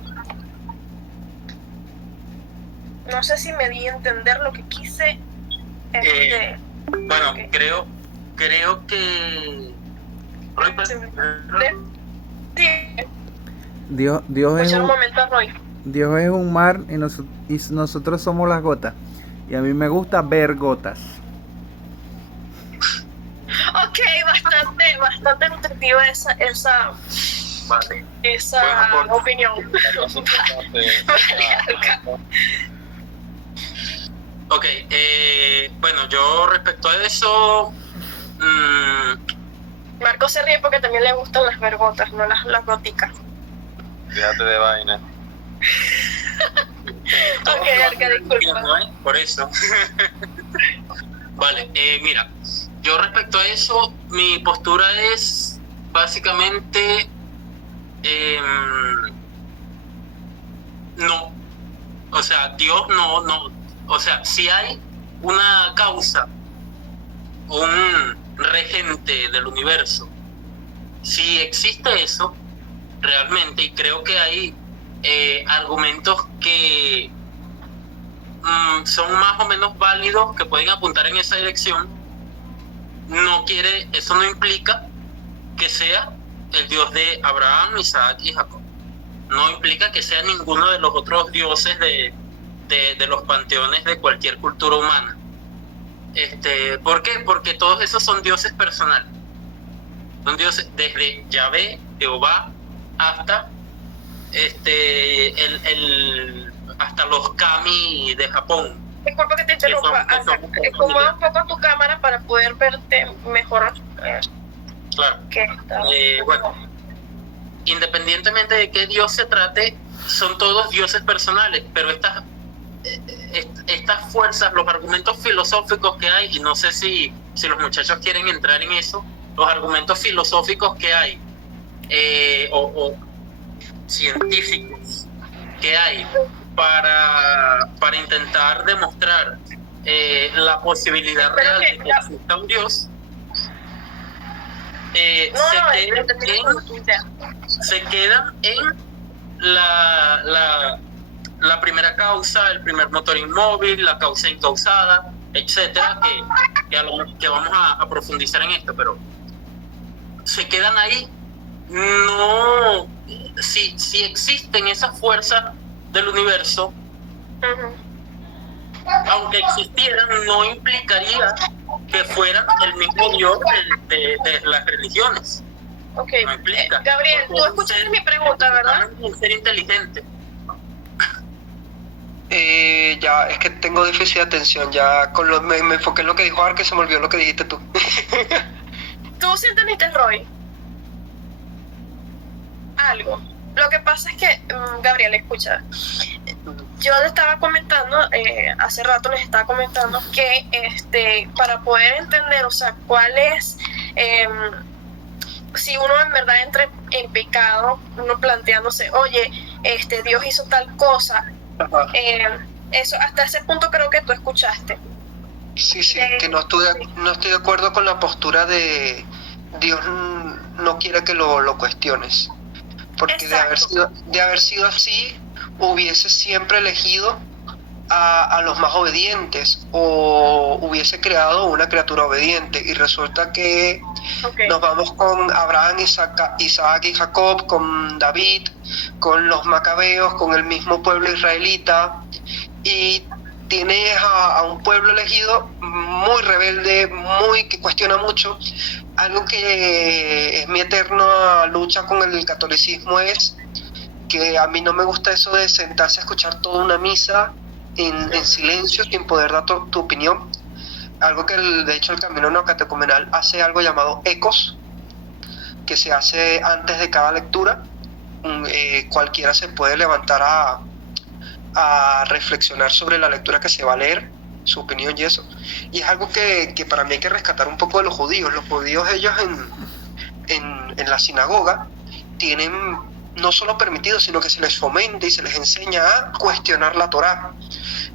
No sé si me di a entender lo que quise. Bueno, ok. creo que Sí, Dios es escuchar un un, momento a Roy. Dios es un mar y nosotros somos las gotas. Y a mí me gusta ver gotas. Ok, bastante nutritiva esa vale. Bueno, opinión. Ok, bueno, yo respecto a eso, Marco se ríe porque también le gustan las vergotas, no las goticas. Fíjate de vaina. Ok, Arca, disculpa. por eso. Vale, mira, yo respecto a eso, mi postura es básicamente no. O sea, Dios no. O sea, si hay una causa, un regente del universo, si existe eso realmente, y creo que hay argumentos que son más o menos válidos, que pueden apuntar en esa dirección, eso no implica que sea el Dios de Abraham, Isaac y Jacob. No implica que sea ninguno de los otros dioses de los panteones de cualquier cultura humana. ¿Por qué? Porque todos esos son dioses personales. Son dioses desde Yahvé, Jehová, hasta hasta los kami de Japón. Disculpa que te interrumpa. Acomoda un poco tu cámara para poder verte mejor. Claro. Que Bueno, independientemente de qué Dios se trate, son todos dioses personales, pero estas fuerzas, los argumentos filosóficos que hay, y no sé si los muchachos quieren entrar en eso, los argumentos filosóficos que hay, o científicos que hay para intentar demostrar la posibilidad real de que exista un Dios, se quedan en la primera causa, el primer motor inmóvil, la causa incausada, etcétera, que vamos a profundizar en esto, pero se quedan ahí. No, si existen esas fuerzas del universo, aunque existieran, no implicaría que fueran el mismo Dios de las religiones. Ok, No implica. Gabriel, tú escuchaste mi pregunta, ¿verdad? Un ser inteligente. Ya, es que tengo déficit de atención. Ya me enfoqué en lo que dijo Arca y se me olvidó lo que dijiste tú. ¿Tú sí entendiste, Roy? Algo. Lo que pasa es que, Gabriel, escucha. Yo le estaba comentando, hace rato les estaba comentando que para poder entender, o sea, cuál es, si uno en verdad entra en pecado, uno planteándose, oye, Dios hizo tal cosa, eso, hasta ese punto creo que tú escuchaste. Sí, que no estoy de acuerdo con la postura de Dios no quiere que lo cuestiones. Porque de haber sido así, hubiese siempre elegido a los más obedientes o hubiese creado una criatura obediente, y resulta que nos vamos con Abraham, Isaac y Jacob, con David, con los macabeos, con el mismo pueblo israelita, y tienes a un pueblo elegido muy rebelde, que cuestiona mucho. Algo que es mi eterna lucha con el catolicismo es que a mí no me gusta eso de sentarse a escuchar toda una misa en silencio sin poder dar tu opinión. Algo que de hecho el Camino Neocatecumenal hace algo llamado ecos, que se hace antes de cada lectura. Cualquiera se puede levantar a reflexionar sobre la lectura que se va a leer, su opinión y eso. Y es algo que para mí hay que rescatar un poco de los judíos. Los judíos, ellos en la sinagoga tienen no solo permitido, sino que se les fomenta y se les enseña a cuestionar la Torá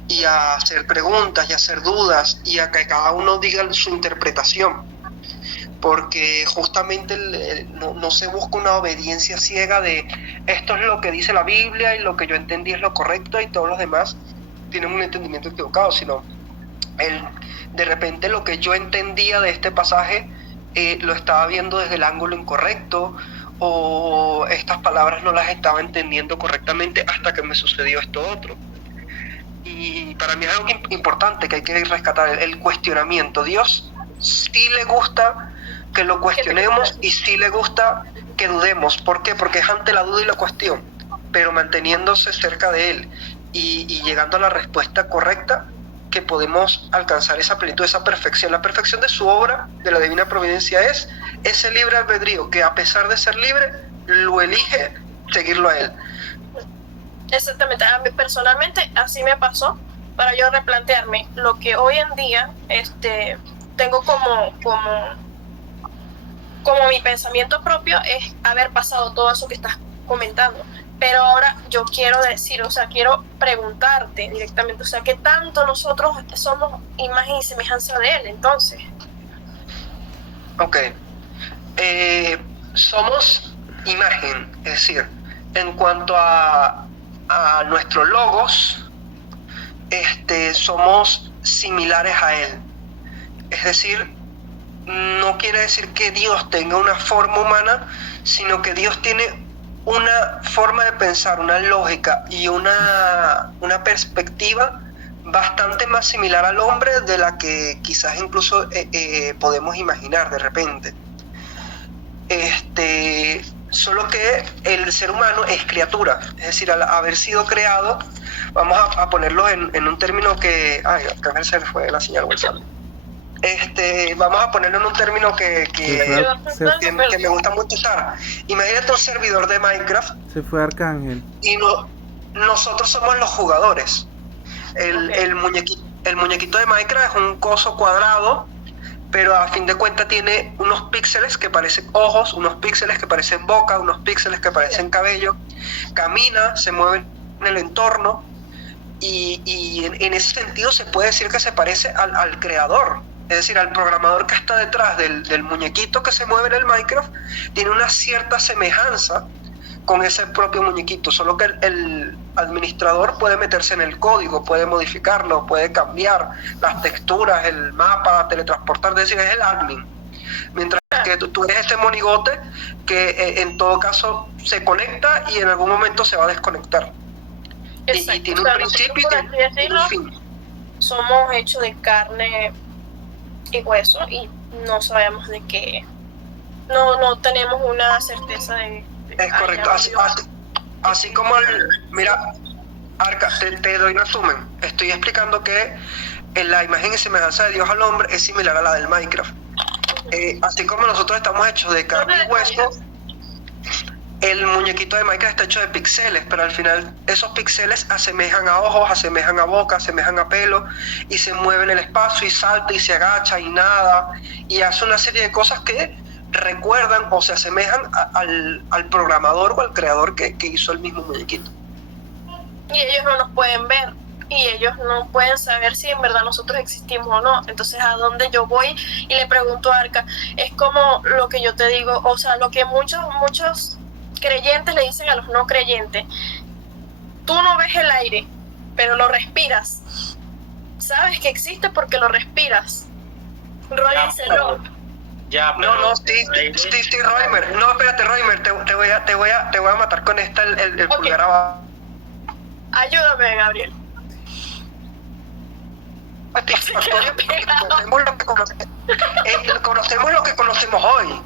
y a hacer preguntas y a hacer dudas y a que cada uno diga su interpretación, porque justamente no se busca una obediencia ciega de esto es lo que dice la Biblia y lo que yo entendí es lo correcto y todos los demás tienen un entendimiento equivocado, sino de repente lo que yo entendía de este pasaje lo estaba viendo desde el ángulo incorrecto, o estas palabras no las estaba entendiendo correctamente hasta que me sucedió esto otro. Y para mí es algo importante que hay que rescatar, el cuestionamiento. Dios sí le gusta que lo cuestionemos y sí le gusta que dudemos. ¿Por qué? Porque es ante la duda y la cuestión, pero manteniéndose cerca de Él y llegando a la respuesta correcta, que podemos alcanzar esa plenitud, esa perfección. La perfección de su obra, de la divina providencia, es ese libre albedrío que, a pesar de ser libre, lo elige seguirlo a Él. Exactamente, a mí personalmente así me pasó, para yo replantearme lo que hoy en día tengo como mi pensamiento propio, es haber pasado todo eso que estás comentando. Pero ahora yo quiero decir, quiero preguntarte directamente, ¿qué tanto nosotros somos imagen y semejanza de Él, entonces? Ok. Somos imagen, es decir, en cuanto a nuestros logos, somos similares a Él. Es decir, no quiere decir que Dios tenga una forma humana, sino que Dios tiene una forma de pensar, una lógica y una perspectiva bastante más similar al hombre de la que quizás incluso podemos imaginar de repente. Solo que el ser humano es criatura, es decir, al haber sido creado, vamos a ponerlo en un término que... Ay, acá se le fue la señal WhatsApp. Vamos a ponerlo en un término que me gusta mucho usar. Imagínate un servidor de Minecraft. Se fue Arcángel. Y nosotros somos los jugadores. El muñequito de Minecraft es un coso cuadrado, pero a fin de cuentas tiene unos píxeles que parecen ojos, unos píxeles que parecen boca, unos píxeles que parecen cabello. Camina, se mueve en el entorno, y en ese sentido se puede decir que se parece al creador. Es decir, al programador que está detrás del muñequito que se mueve en el Minecraft, tiene una cierta semejanza con ese propio muñequito, solo que el administrador puede meterse en el código, puede modificarlo, puede cambiar las texturas, el mapa, teletransportar, es decir, es el admin. Mientras que tú eres este monigote que en todo caso se conecta y en algún momento se va a desconectar. Y tiene un principio y un fin. Somos hechos de carne y hueso y no sabemos de qué, no tenemos una certeza de es correcto, así como mira, Arca, te doy un resumen. Estoy explicando que la imagen y semejanza de Dios al hombre es similar a la del Minecraft. Así como nosotros estamos hechos de carne y hueso, el muñequito de Minecraft está hecho de píxeles, pero al final esos píxeles asemejan a ojos, asemejan a boca, asemejan a pelo, y se mueve en el espacio y salta y se agacha y nada y hace una serie de cosas que recuerdan o se asemejan al programador o al creador que hizo el mismo muñequito. Y ellos no nos pueden ver, y ellos no pueden saber si en verdad nosotros existimos o no. Entonces, ¿a dónde yo voy? Y le pregunto a Arca, es como lo que yo te digo, o sea, lo que muchos creyentes le dicen a los no creyentes: tú no ves el aire, pero lo respiras. Sabes que existe porque lo respiras. Roy Ya, dice, pero- no. Ya, No, no, sí, Roimer. No, espérate, Roimer, te voy a matar con esta el Ok. pulgar abajo. Ayúdame, Gabriel. Conocemos lo que conocemos hoy.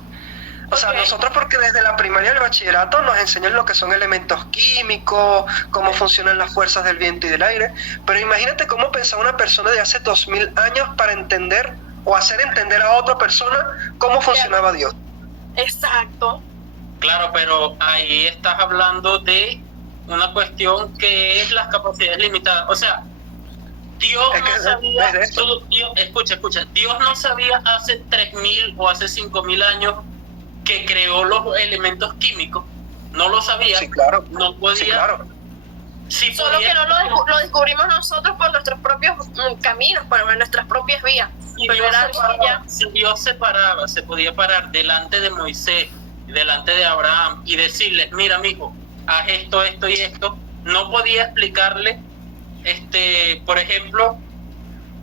O sea, Ok. nosotros, porque desde la primaria y el bachillerato nos enseñan lo que son elementos químicos, cómo funcionan las fuerzas del viento y del aire, pero imagínate cómo pensaba una persona de hace 2000 años para entender o hacer entender a otra persona cómo funcionaba Dios. Exacto. Claro, pero ahí estás hablando de una cuestión que es las capacidades limitadas. O sea, Dios Es que no sabía, es de eso. escucha, Dios no sabía hace 3000 o hace 5000 años que creó los elementos químicos. No lo sabía, Sí, claro. no podía. Sí, claro. Sí Solo podía, que no lo descubrimos nosotros por nuestros propios caminos, por nuestras propias vías. si Pero Dios era se algo paraba- que ya... si Dios se paraba, se podía parar delante de Moisés, delante de Abraham y decirles: mira, mijo, haz esto, esto y esto. No podía explicarle, por ejemplo,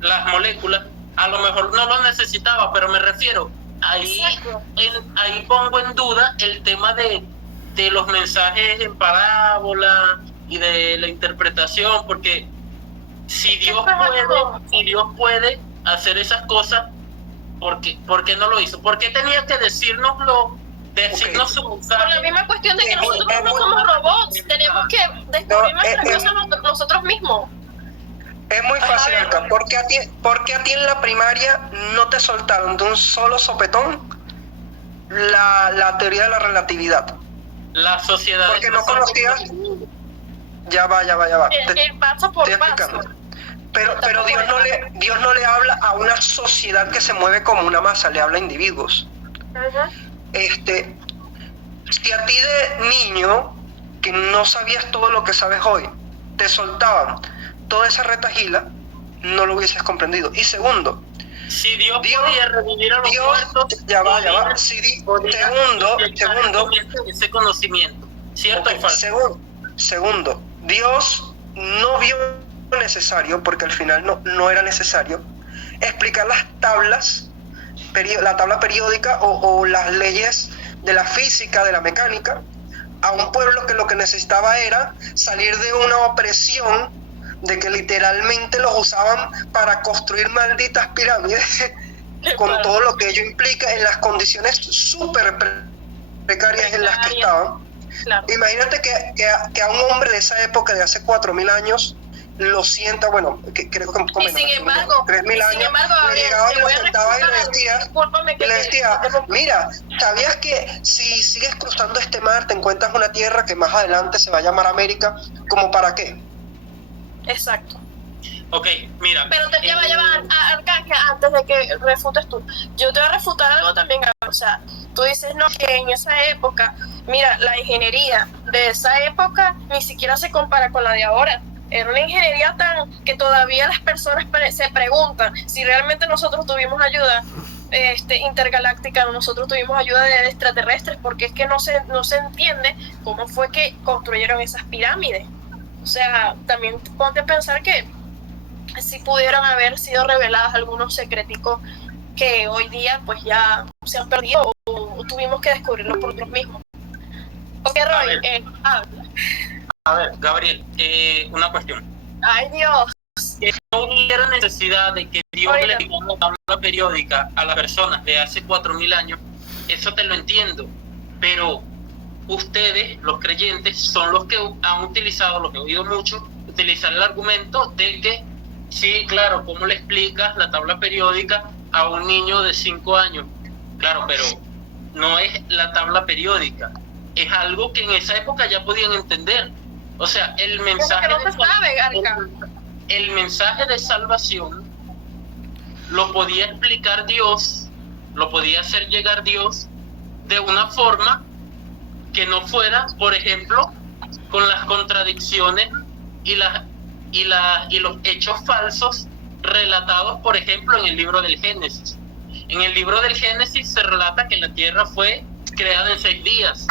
las moléculas. A lo mejor no lo necesitaba, pero me refiero, ahí Exacto. ahí pongo en duda el tema de los mensajes en parábola y de la interpretación, porque si Dios puede hacer esas cosas, ¿por qué no lo hizo? ¿Por qué tenía que decirnos su Por mensaje? la misma cuestión de que Es muy- nosotros es no muy- somos robots, tenemos que descubrir No, nuestras es- cosas nosotros mismos. Es muy Ajá, fácil, a ver. Arca. ¿Por qué a ti en la primaria no te soltaron de un solo sopetón la teoría de la relatividad? La sociedad. Porque no conocías. Ya va. El paso por Estoy paso. explicando. Pero Dios no le habla a una sociedad que se mueve como una masa, le habla a individuos. Ajá. Si a ti de niño, que no sabías todo lo que sabes hoy, te soltaban toda esa retahíla, no lo hubieses comprendido. Y segundo, Si Dios Dios- podía revivir a los muertos, ya va. podía Segundo, ese conocimiento, ¿cierto ok, o falso? segundo, Dios no vio necesario, porque al final no era necesario, explicar las tablas, la tabla periódica o las leyes de la física, de la mecánica, a un pueblo que lo que necesitaba era salir de una opresión, de que literalmente los usaban para construir malditas pirámides, con todo lo que ello implica en las condiciones súper precarias en las que estaban. Claro. Imagínate que a un hombre de esa época, de hace 4000 años, lo sienta, bueno, creo que Y sin embargo, 3000 años, le Gabriel, llegaba y te lo voy a sentaba y le refutar. decía, Discúlpame que mira, ¿sabías que si sigues cruzando este mar te encuentras una tierra que más adelante se va a llamar América? ¿Cómo para qué? Exacto. Ok, mira. Pero te lleva Arcángel, antes de que refutes tú. Yo te voy a refutar algo también, Gabriel. O sea, tú dices, no, que en esa época, mira, la ingeniería de esa época ni siquiera se compara con la de ahora. Era una ingeniería tan que todavía las personas se preguntan si realmente nosotros tuvimos ayuda intergaláctica, nosotros tuvimos ayuda de extraterrestres, porque es que no se entiende cómo fue que construyeron esas pirámides. O sea, también ponte a pensar que si pudieron haber sido reveladas algunos secreticos que hoy día pues ya se han perdido o tuvimos que descubrirlos por nosotros mismos. Ok, Roy, habla. A ver, Gabriel, una cuestión. Ay, Dios. Que no hubiera necesidad de que Dios Oiga. le diera una tabla periódica a las personas de hace 4000 años, eso te lo entiendo, pero ustedes, los creyentes, son los que han utilizado, lo que he oído mucho, utilizar el argumento de que sí, claro, ¿cómo le explicas la tabla periódica a un niño de 5 años? Claro, pero no es la tabla periódica, es algo que en esa época ya podían entender. O sea, el mensaje no se sabe, Arca. el mensaje de salvación lo podía explicar Dios, lo podía hacer llegar Dios de una forma que no fuera, por ejemplo, con las contradicciones y y los hechos falsos relatados, por ejemplo, en el libro del Génesis. En el libro del Génesis se relata que la tierra fue creada en 6 días.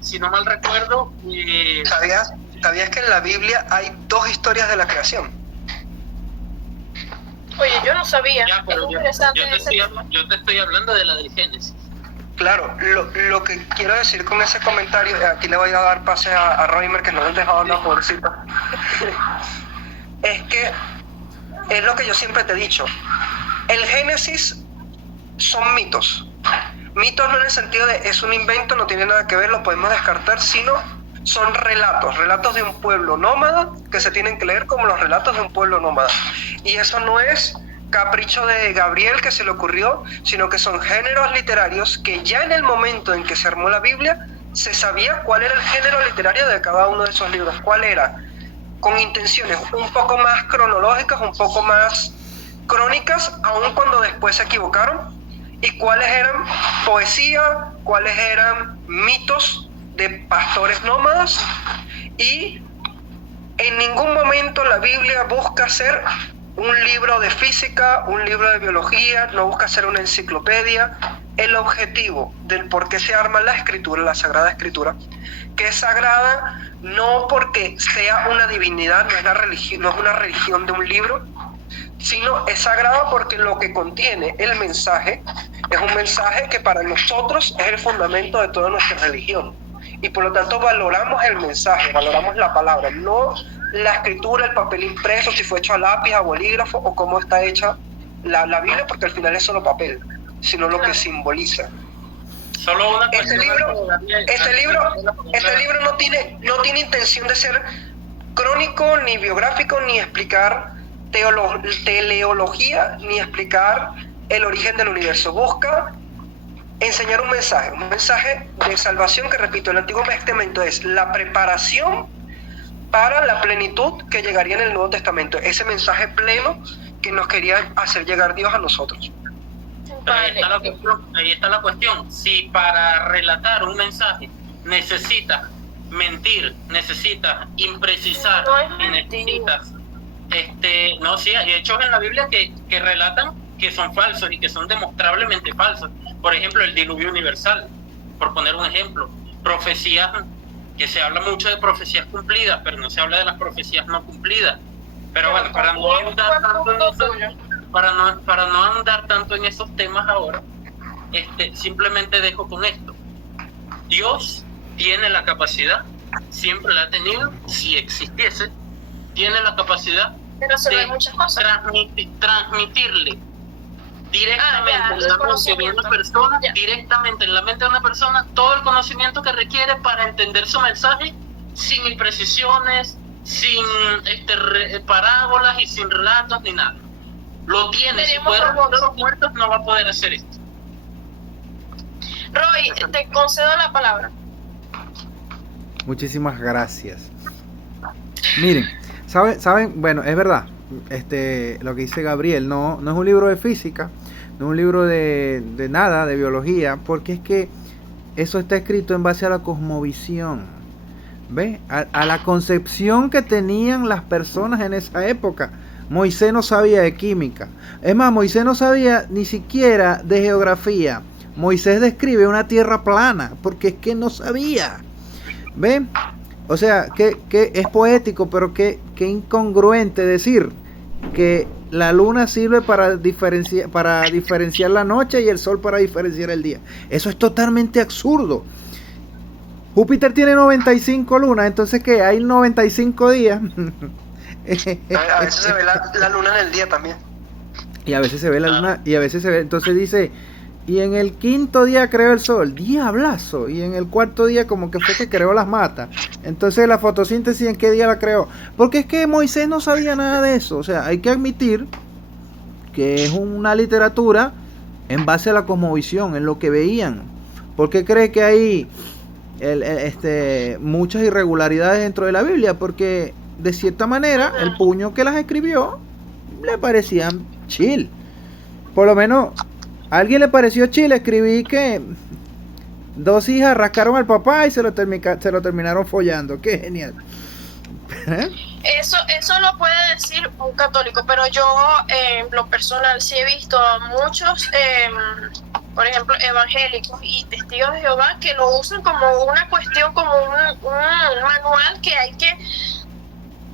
Si no mal recuerdo... ¿Sabías que en la Biblia hay 2 historias de la creación? Oye, yo no sabía. Ya, pero Es yo interesante te estoy hablando de la del Génesis. Claro, lo que quiero decir con ese comentario, aquí le voy a dar pase a Roimer, que no lo he dejado una pobrecita, es que es lo que yo siempre te he dicho. El Génesis son mitos. Mitos no en el sentido de es un invento, no tiene nada que ver, lo podemos descartar, sino son relatos de un pueblo nómada que se tienen que leer como los relatos de un pueblo nómada. Y eso no es capricho de Gabriel que se le ocurrió, sino que son géneros literarios que ya en el momento en que se armó la Biblia se sabía cuál era el género literario de cada uno de esos libros, cuál era, con intenciones un poco más cronológicas, un poco más crónicas, aun cuando después se equivocaron, y cuáles eran poesía, cuáles eran mitos de pastores nómadas. Y en ningún momento la Biblia busca ser un libro de física, un libro de biología, no busca ser una enciclopedia. El objetivo del por qué se arma la escritura, la Sagrada Escritura, que es sagrada no porque sea una divinidad, no es una religión de un libro, sino es sagrada porque lo que contiene el mensaje es un mensaje que para nosotros es el fundamento de toda nuestra religión. Y por lo tanto valoramos el mensaje, valoramos la palabra, no la escritura, el papel impreso, si fue hecho a lápiz, a bolígrafo o cómo está hecha la Biblia, porque al final es solo papel, sino lo que simboliza. Solo una Este libro no tiene intención de ser crónico, ni biográfico, ni explicar teleología, ni explicar el origen del universo. Busca enseñar un mensaje de salvación que, repito, el Antiguo Testamento es la preparación para la plenitud que llegaría en el Nuevo Testamento, ese mensaje pleno que nos quería hacer llegar Dios a nosotros. Ahí está la cuestión. Si para relatar un mensaje necesitas mentir, necesitas imprecisar, necesitas sí, hay hechos en la Biblia que relatan que son falsos y que son demostrablemente falsos. Por ejemplo, el diluvio universal, por poner un ejemplo. Profecías, que se habla mucho de profecías cumplidas, pero no se habla de las profecías no cumplidas. Pero bueno, para no andar tanto en esos temas ahora, simplemente dejo con esto. Dios tiene la capacidad, siempre la ha tenido, si existiese, tiene la capacidad de muchas cosas. Transmitirle directamente en la mente de una persona todo el conocimiento que requiere para entender su mensaje, sin imprecisiones, sin parábolas y sin relatos ni nada. Lo tiene. Si puede resucitar los muertos, no va a poder hacer esto. Roy, te concedo la palabra. Muchísimas gracias. Miren, ¿saben? Bueno, es verdad, lo que dice Gabriel, no es un libro de física, no es un libro de nada, de biología, porque es que eso está escrito en base a la cosmovisión, ¿ve? A la concepción que tenían las personas en esa época. Moisés no sabía de química, es más, Moisés no sabía ni siquiera de geografía. Moisés describe una tierra plana, porque es que no sabía, ¿ve? O sea, que es poético, pero que incongruente decir que la luna sirve para diferenciar la noche y el sol para diferenciar el día. Eso es totalmente absurdo. Júpiter tiene 95 lunas, entonces ¿qué? Hay 95 días. A veces se ve la luna en el día también. Y a veces se ve la luna, y a veces se ve, entonces dice... Y en el 5.º día creó el sol, diablazo. Y en el 4.º día como que fue que creó las matas. Entonces la fotosíntesis, ¿en qué día la creó? Porque es que Moisés no sabía nada de eso. O sea, hay que admitir que es una literatura en base a la cosmovisión, en lo que veían. ¿Por qué cree que hay muchas irregularidades dentro de la Biblia? Porque de cierta manera el puño que las escribió le parecían chill. Por lo menos... ¿A alguien le pareció chile? Escribí que 2 hijas rascaron al papá y se lo terminaron follando. Qué genial. Eso lo puede decir un católico, pero yo en lo personal sí he visto a muchos, por ejemplo, evangélicos y testigos de Jehová que lo usan como una cuestión, como un manual que hay que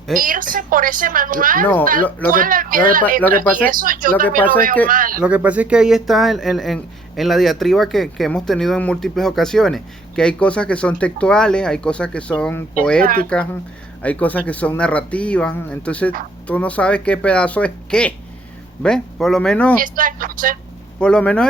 irse por ese manual. No, tal cual al pie de la letra, lo que pasa, y eso yo lo que también pasa lo es veo que mal. lo que pasa es que ahí está en la diatriba que hemos tenido en múltiples ocasiones, que hay cosas que son textuales, hay cosas que son poéticas, hay cosas que son narrativas, entonces tú no sabes qué pedazo es qué, ¿ves? Por lo menos Exacto, sí. por lo menos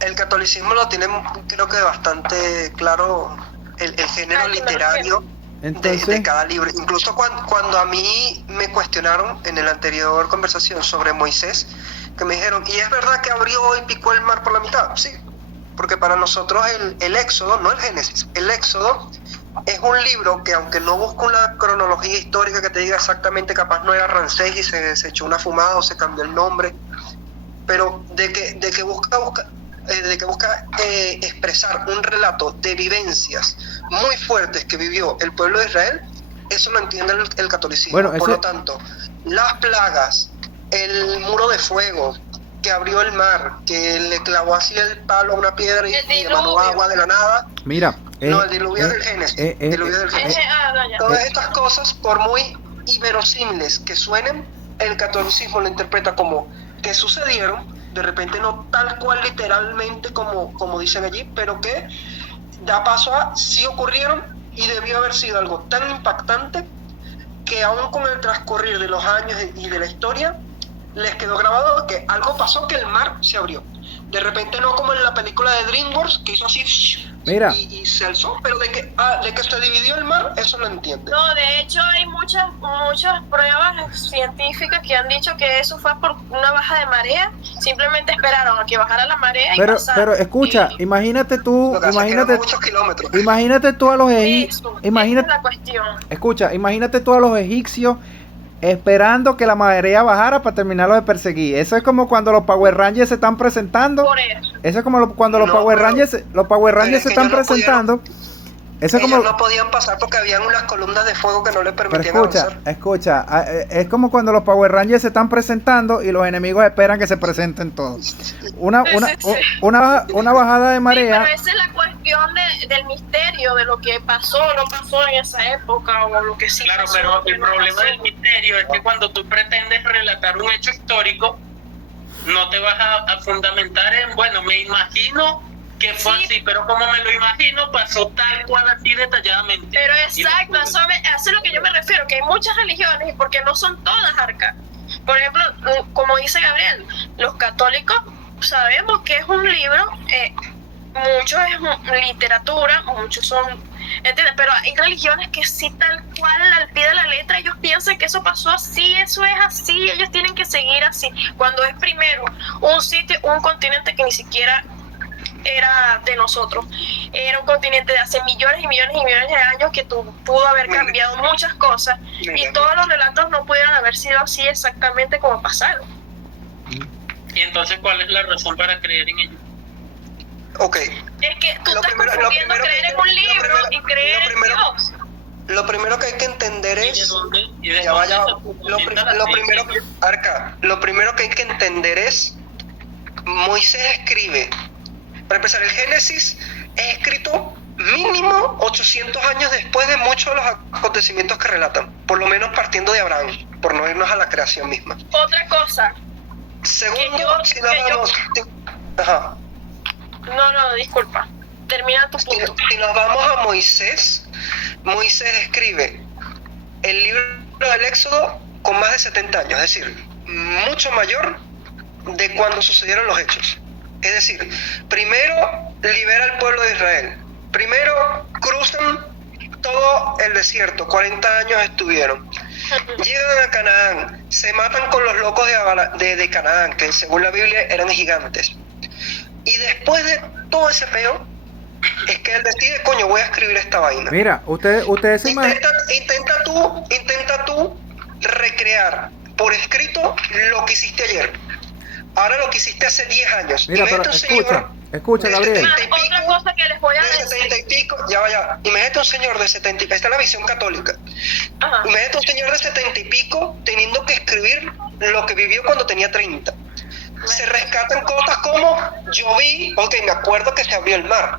El catolicismo lo tiene, creo que bastante claro, el género literario de cada libro. Incluso cuando a mí me cuestionaron en la anterior conversación sobre Moisés, que me dijeron, ¿y es verdad que abrió y picó el mar por la mitad? Sí, porque para nosotros el Éxodo, no el Génesis, el Éxodo es un libro que, aunque no busca una cronología histórica que te diga exactamente, capaz no era Ramsés y se echó una fumada o se cambió el nombre, pero de que busca expresar un relato de vivencias muy fuertes que vivió el pueblo de Israel, eso lo entiende el catolicismo. Bueno, por lo tanto, las plagas, el muro de fuego que abrió el mar, que le clavó así el palo a una piedra y emanó agua de la nada. Mira, no, el diluvio del Génesis. Todas estas cosas, por muy inverosímiles que suenen, el catolicismo lo interpreta como que sucedieron, de repente no tal cual literalmente como dicen allí, pero que da paso a sí ocurrieron y debió haber sido algo tan impactante que aún con el transcurrir de los años y de la historia les quedó grabado que algo pasó, que el mar se abrió. De repente no como en la película de DreamWorks, que hizo así y se alzó, pero de que se dividió el mar, eso lo entiende. No, de hecho hay muchas pruebas científicas que han dicho que eso fue por una baja de marea, simplemente esperaron a que bajara la marea y pasaron. Pero escucha, imagínate tú, muchos kilómetros. Imagínate tú a los egipcios, esa es la cuestión. Escucha, imagínate tú a los egipcios esperando que la marea bajara para terminarlo de perseguir. Eso es como cuando los Power Rangers se están presentando. Por eso. Eso es como cuando los Power Rangers se están presentando. Eso es como ellos no podían pasar porque habían unas columnas de fuego que no les permitían avanzar. Escucha, es como cuando los Power Rangers se están presentando y los enemigos esperan que se presenten todos. Una bajada de marea. Sí, pero esa es la cuestión del misterio, de lo que pasó o no pasó en esa época, o lo que sí claro, pasó. Pero el problema del misterio es que cuando tú pretendes relatar un hecho histórico, no te vas a fundamentar en, bueno, me imagino que fue así, pero como me lo imagino, pasó tal cual así detalladamente. Pero exacto, eso es lo que yo me refiero, que hay muchas religiones, y porque no son todas, Arca. Por ejemplo, como dice Gabriel, los católicos sabemos que es un libro, mucho es literatura, muchos son, ¿entiendes? Pero hay religiones que sí, tal cual, al pie de la letra, ellos piensan que eso pasó así, eso es así, ellos tienen que seguir así, cuando es primero un continente que ni siquiera era de nosotros, era un continente de hace millones y millones y millones de años que pudo haber cambiado muchas cosas, y todos los relatos no pudieron haber sido así exactamente como pasaron. Y entonces, ¿cuál es la razón para creer en ello? Ok. Es que tú estás confundiendo creer en un libro y creer en Dios. Lo primero que hay que entender es... Lo primero que hay que entender es, Moisés escribe. Para empezar, el Génesis es escrito mínimo 800 años después de muchos de los acontecimientos que relatan, por lo menos partiendo de Abraham, por no irnos a la creación misma. Otra cosa. Segundo, No, disculpa. Termina tu punto. Si nos vamos a Moisés escribe el libro del Éxodo con más de 70 años, es decir, mucho mayor de cuando sucedieron los hechos. Es decir, primero libera al pueblo de Israel, primero cruzan todo el desierto, 40 años estuvieron, llegan a Canaán, se matan con los locos de Canaán, que según la Biblia eran gigantes, y después de todo ese peo, es que él decide, coño, voy a escribir esta vaina. Mira, ustedes se imaginan. Intenta tú recrear por escrito lo que hiciste ayer. ahora lo que hiciste hace 10 años. Mira, pero Imagínate un señor escucha, de Gabriel. 70 y pico, Otra cosa que les voy a de decir. 70 y pico, ya vaya, imagínate un señor de 70 y pico, esta es la visión católica. Ajá. Imagínate un señor de 70 y pico teniendo que escribir lo que vivió cuando tenía 30. Se rescatan cosas como, yo vi, ok, me acuerdo que se abrió el mar.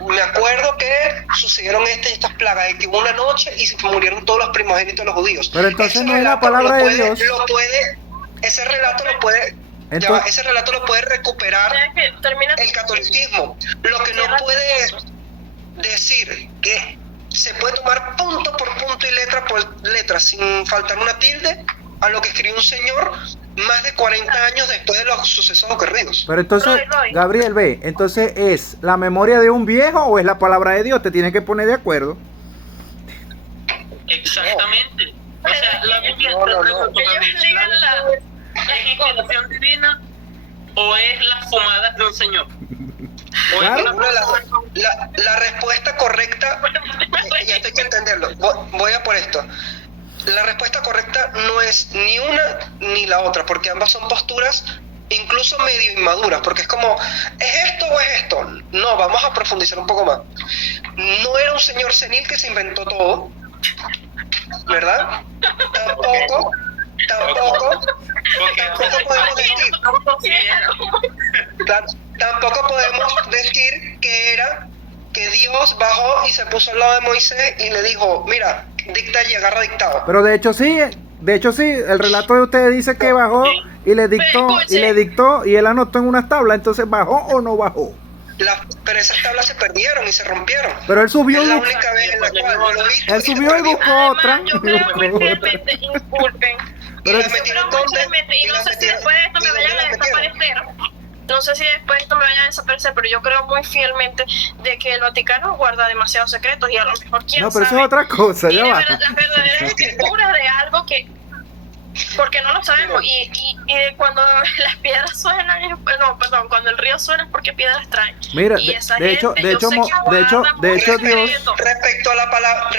Me acuerdo que sucedieron estas plagas, de que hubo una noche y se murieron todos los primogénitos de los judíos. Pero entonces Ese no es la relato palabra de lo puede- Dios. ese relato lo puede, Entonces- ese relato lo puede recuperar Ya que termina. el catolicismo. Lo que no puede decir que se puede tomar punto por punto y letra por letra sin faltar una tilde a lo que escribió un señor más de 40 años después de los sucesos ocurridos. Pero entonces, Roy. Gabriel, ve, entonces ¿es la memoria de un viejo o es la palabra de Dios? Te tienes que poner de acuerdo. Exactamente. O sea, la Biblia No, no, no. Ellos ligan ¿es inspiración divina o es las fumadas de un señor? O es Claro. una La respuesta correcta, y esto hay que entenderlo, voy a por esto. La respuesta correcta no es ni una ni la otra, porque ambas son posturas incluso medio inmaduras, porque es como, ¿es esto o es esto? No, vamos a profundizar un poco más. No era un señor senil que se inventó todo, ¿verdad? Tampoco podemos decir, tampoco podemos decir que Dios bajó y se puso al lado de Moisés y le dijo, mira, dicta y agarra dictado. Pero de hecho sí, el relato de ustedes dice que bajó y le dictó y él anotó en unas tablas, entonces ¿bajó o no bajó? Pero esas tablas se perdieron y se rompieron. Pero él subió Es la y única vez en la cual lo he visto él y se subió y perdió. buscó otra. Yo creo muy fielmente, disculpen. Pero Y es- la metieron Yo creo con fielmente, y no sé si después de esto me vayan a desaparecer. No sé si después de esto me vayan a desaparecer, pero yo creo muy fielmente de que el Vaticano guarda demasiados secretos y a lo mejor quién No, pero eso sabe es otra cosa, ya tiene va. las verdaderas escrituras de algo que porque no lo sabemos y cuando las piedras suenan no, perdón, cuando el río suena es porque piedras traen. Mira, Y esa de hecho, gente, de yo hecho, sé que de hecho, guarda de hecho, mucho Dios, secreto. Respecto a la palabra,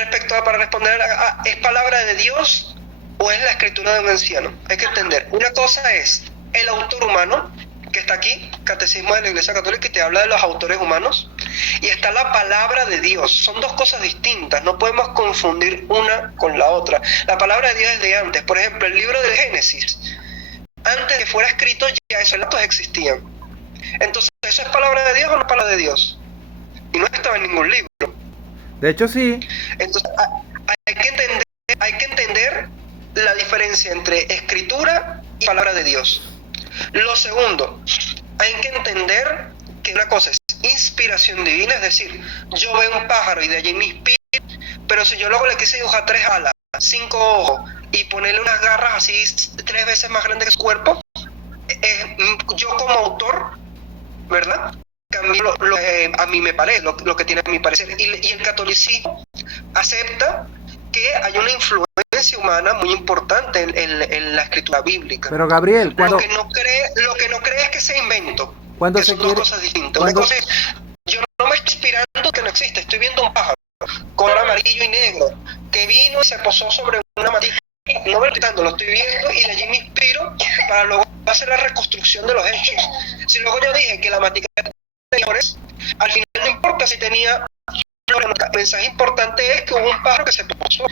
para responder, ¿es palabra de Dios o es la escritura de un anciano? Hay que entender. Una cosa es el autor humano, que está aquí, Catecismo de la Iglesia Católica, y te habla de los autores humanos, y está la palabra de Dios. Son dos cosas distintas, no podemos confundir una con la otra. La palabra de Dios es de antes. Por ejemplo, el libro del Génesis, antes de que fuera escrito, ya esos relatos existían. Entonces, ¿eso es palabra de Dios o no es palabra de Dios? Y no estaba en ningún libro. de hecho sí, Entonces, hay que entender la diferencia entre escritura y palabra de Dios. Lo segundo, hay que entender que una cosa es inspiración divina, es decir, yo veo un pájaro y de allí me inspiro, pero si yo luego le quise dibujar 3 alas, 5 ojos y ponerle unas garras así 3 veces más grandes que su cuerpo, yo como autor, ¿verdad? Cambio a mí me parece, lo que tiene a mi parecer. Y el catolicismo acepta que hay una influencia humana muy importante en la escritura bíblica. pero Gabriel, Lo que no cree es que sea invento. cuando Que se son dos quiere, cosas distintas. cuando- Una cosa es, yo no me estoy inspirando que no existe, estoy viendo un pájaro, color amarillo y negro, que vino y se posó sobre una matita. No me lo estoy dando, lo estoy viendo y de allí me inspiro para luego hacer la reconstrucción de los hechos. Si luego yo dije que la matica tenía flores, al final no importa si tenía flores. El mensaje importante es que hubo un pájaro que se posó.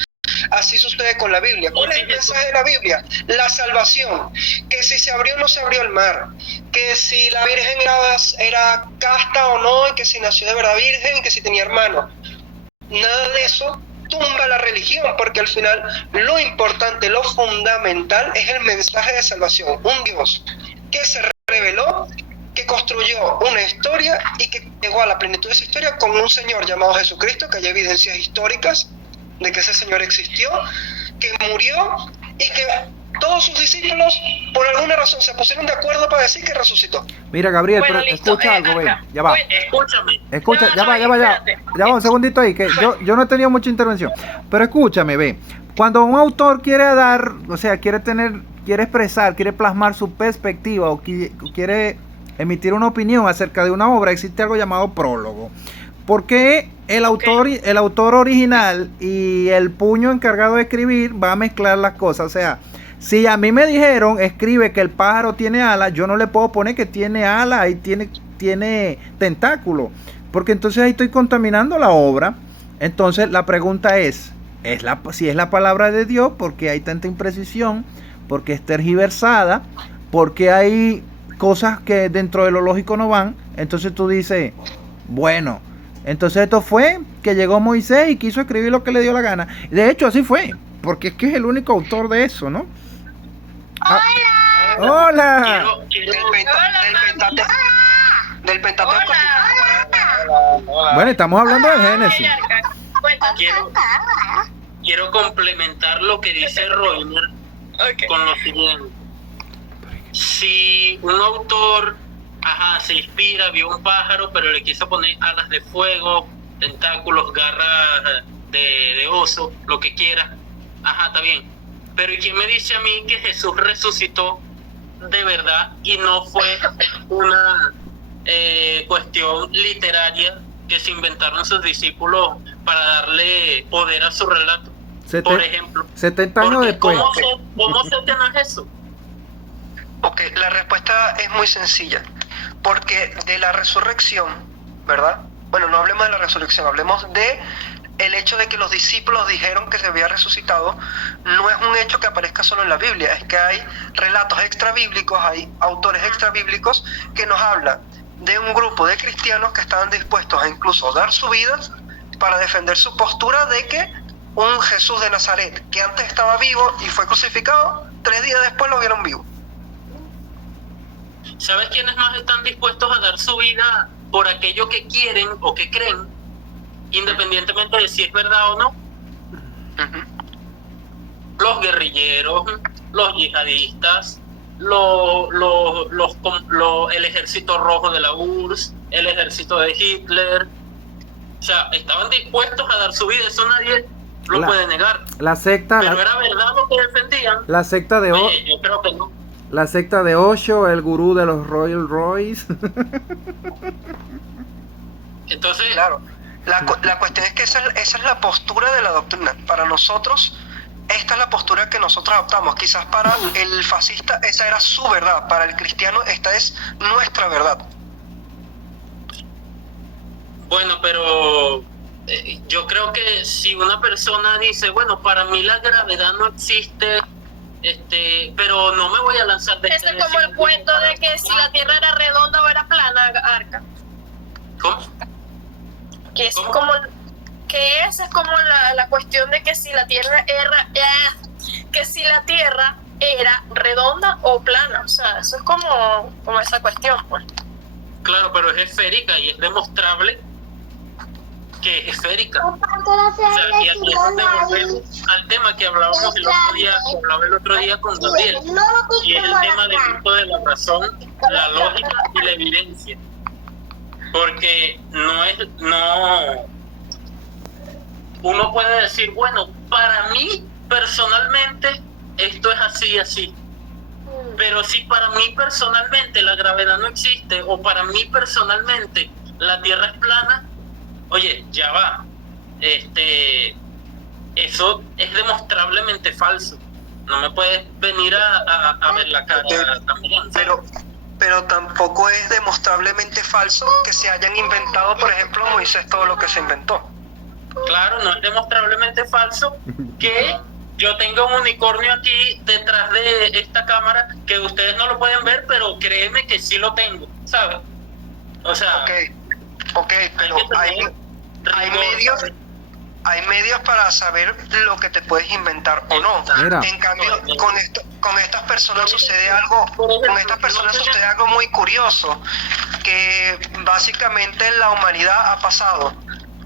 Así sucede con la Biblia. ¿Cuál es el mensaje de la Biblia? La salvación. Que si se abrió o no se abrió el mar. Que si la Virgen era casta o no, y que si nació de verdad virgen, y que si tenía hermano. Nada de eso tumba la religión, porque al final lo importante, lo fundamental es el mensaje de salvación. Un Dios que se reveló, que construyó una historia y que llegó a la plenitud de esa historia con un Señor llamado Jesucristo, que hay evidencias históricas de que ese Señor existió, que murió y que todos sus discípulos por alguna razón se pusieron de acuerdo para decir que resucitó. mira Gabriel, Bueno, pero listo, escucha algo, ve, ya va. bueno, Escúchame. Escucha, No, ya no, va, espérate. ya va un segundito ahí, que yo no he tenido mucha intervención, pero escúchame, ve, cuando un autor quiere dar, o sea, quiere expresar, quiere plasmar su perspectiva o quiere emitir una opinión acerca de una obra, existe algo llamado prólogo. Porque el autor original y el puño encargado de escribir va a mezclar las cosas, o sea, Si a mí me dijeron, escribe que el pájaro tiene alas, yo no le puedo poner que tiene alas y tiene tentáculo, porque entonces ahí estoy contaminando la obra. Entonces la pregunta es si es la palabra de Dios, ¿por qué hay tanta imprecisión? ¿Por qué es tergiversada? ¿Por qué hay cosas que dentro de lo lógico no van? Entonces tú dices, bueno, entonces esto fue que llegó Moisés y quiso escribir lo que le dio la gana. De hecho, así fue, porque es que es el único autor de eso, ¿no? ¡Hola! Del Pentateuco. Bueno, estamos hablando del Génesis. Quiero complementar lo que dice Roiner con lo siguiente. Si un autor se inspira, vio un pájaro, pero le quiso poner alas de fuego, tentáculos, garras de oso, lo que quiera, está bien. Pero ¿y quién me dice a mí que Jesús resucitó de verdad y no fue una cuestión literaria que se inventaron sus discípulos para darle poder a su relato? Por ejemplo, 70 años después. ¿Cómo se entiende eso? Ok, la respuesta es muy sencilla. Porque de la resurrección, ¿verdad? Bueno, no hablemos de la resurrección, hablemos de el hecho de que los discípulos dijeron que se había resucitado. No es un hecho que aparezca solo en la Biblia, es que hay relatos extrabíblicos, hay autores extrabíblicos que nos hablan de un grupo de cristianos que estaban dispuestos a incluso dar su vida para defender su postura de que un Jesús de Nazaret, que antes estaba vivo y fue crucificado, 3 días después lo vieron vivo. ¿Sabes quiénes más están dispuestos a dar su vida por aquello que quieren o que creen, independientemente de si es verdad o no? Los guerrilleros, los yihadistas, el ejército rojo de la URSS, el ejército de Hitler. O sea, estaban dispuestos a dar su vida, eso nadie lo puede negar. La secta, pero era verdad lo que defendían. La secta de Oye, yo creo que no. La secta de Osho, el gurú de los Royal Royce. Entonces, claro, la cuestión es que esa es la postura de la doctrina. Para nosotros, esta es la postura que nosotros adoptamos. Quizás para el fascista esa era su verdad, para el cristiano esta es nuestra verdad. Bueno, pero yo creo que si una persona dice, bueno, para mí la gravedad no existe, pero no me voy a lanzar de este es como el cuento de que si la Tierra era redonda o era plana, Arca. ¿Cómo? Que es como que esa es como la cuestión de que si la Tierra era redonda o plana, o sea, eso es como esa cuestión, pues. Claro, pero es esférica y es demostrable que es esférica. O sea, y aquí es donde volvemos al tema que hablábamos el otro día con Gabriel, y es el tema del uso de la razón, la lógica y la evidencia. Porque uno puede decir, bueno, para mí personalmente esto es así, pero si para mí personalmente la gravedad no existe, o para mí personalmente la Tierra es plana, oye, ya va, eso es demostrablemente falso. No me puedes venir a ver la cara también. Pero tampoco es demostrablemente falso que se hayan inventado, por ejemplo, Moisés, todo lo que se inventó. Claro, no es demostrablemente falso que yo tenga un unicornio aquí detrás de esta cámara, que ustedes no lo pueden ver, pero créeme que sí lo tengo, ¿sabes? O sea... Ok, pero hay medios para saber lo que te puedes inventar o no. Mira. En cambio, con estas personas sucede algo muy curioso, que básicamente la humanidad ha pasado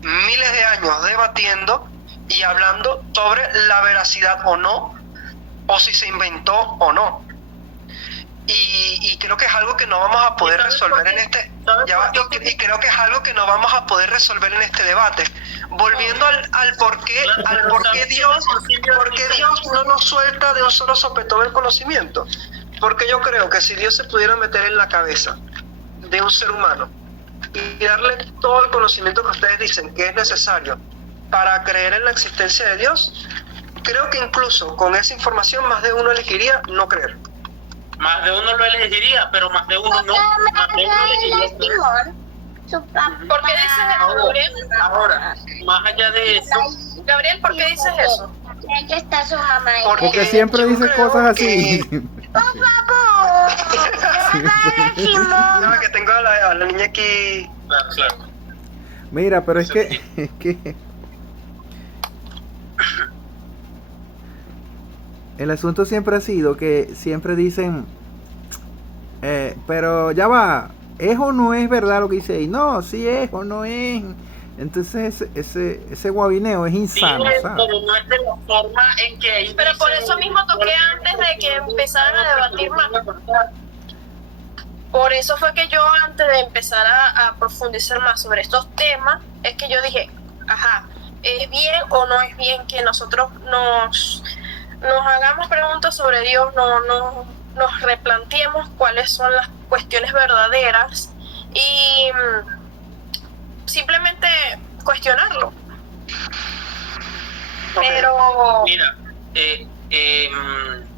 miles de años debatiendo y hablando sobre la veracidad o no, o si se inventó o no. Y creo que es algo que no vamos a poder resolver en este y creo que es algo que no vamos a poder resolver en este debate. Volviendo al por qué Dios no nos suelta de un solo sopetón el conocimiento. Porque yo creo que si Dios se pudiera meter en la cabeza de un ser humano y darle todo el conocimiento que ustedes dicen que es necesario para creer en la existencia de Dios, creo que incluso con esa información más de uno elegiría no creer. Más de uno lo elegiría, pero más de uno no. Más de uno elegiría creer. Su papá. ¿Por qué dices eso, Gabriel? Ahora, más allá de eso, Gabriel, ¿por qué dices eso? Aquí está su mamá. Porque siempre yo dice creo cosas así. Por favor. Ya que tengo a la niña aquí. claro. Mira, pero es que el asunto siempre ha sido que siempre dicen, pero ya va, ¿es o no es verdad lo que dice ahí? No, sí es o no es. Entonces ese guabineo es insano, Sí, ¿sabes? pero no es de la forma en que ahí Pero por dice- eso mismo toqué antes de que empezaran a debatir más. Por eso fue que yo, antes de empezar a profundizar más sobre estos temas, es que yo dije, ajá, ¿es bien o no es bien que nosotros nos hagamos preguntas sobre Dios, nos replanteemos cuáles son las cuestiones verdaderas y simplemente cuestionarlo? Ok. Pero Mira,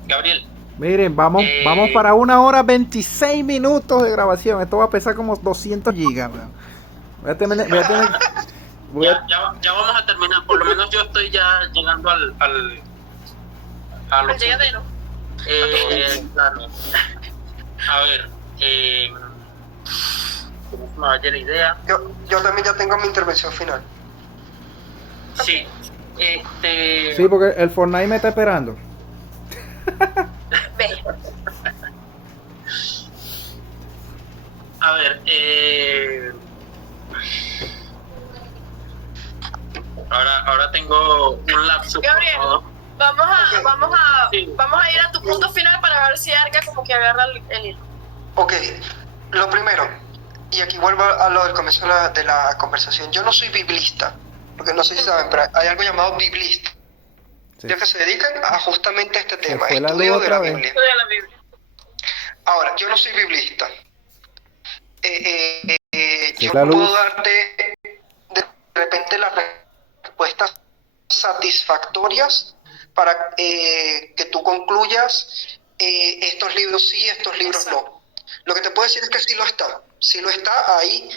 Gabriel, Miren, vamos para 1 hora 26 minutos de grabación. Esto va a pesar como 200 gigas, weón. Voy a tener ya vamos a terminar. Por lo menos yo estoy ya llegando a el los llegadero. claro. A ver, ¿cómo se me vaya la idea? Yo también ya tengo mi intervención final. Sí, Sí, porque el Fortnite me está esperando. Ve, a ver, ahora tengo un lapso. Gabriel, vamos Sí. a ir a tu punto final para ver si Arca como que agarra el hilo. Ok, lo primero, y aquí vuelvo a lo del comienzo de la conversación. Yo no soy biblista, porque no sé si saben, pero hay algo llamado biblista, Sí. ya que se dedican a justamente este tema, fue la estudio luz de la otra vez. Biblia. Estudia la Biblia. Ahora, yo no soy biblista. Sí, Yo la no luz. puedo darte de repente las respuestas satisfactorias para que tú concluyas estos libros sí, estos libros no. Lo que te puedo decir es que sí lo está. Sí lo está. Hay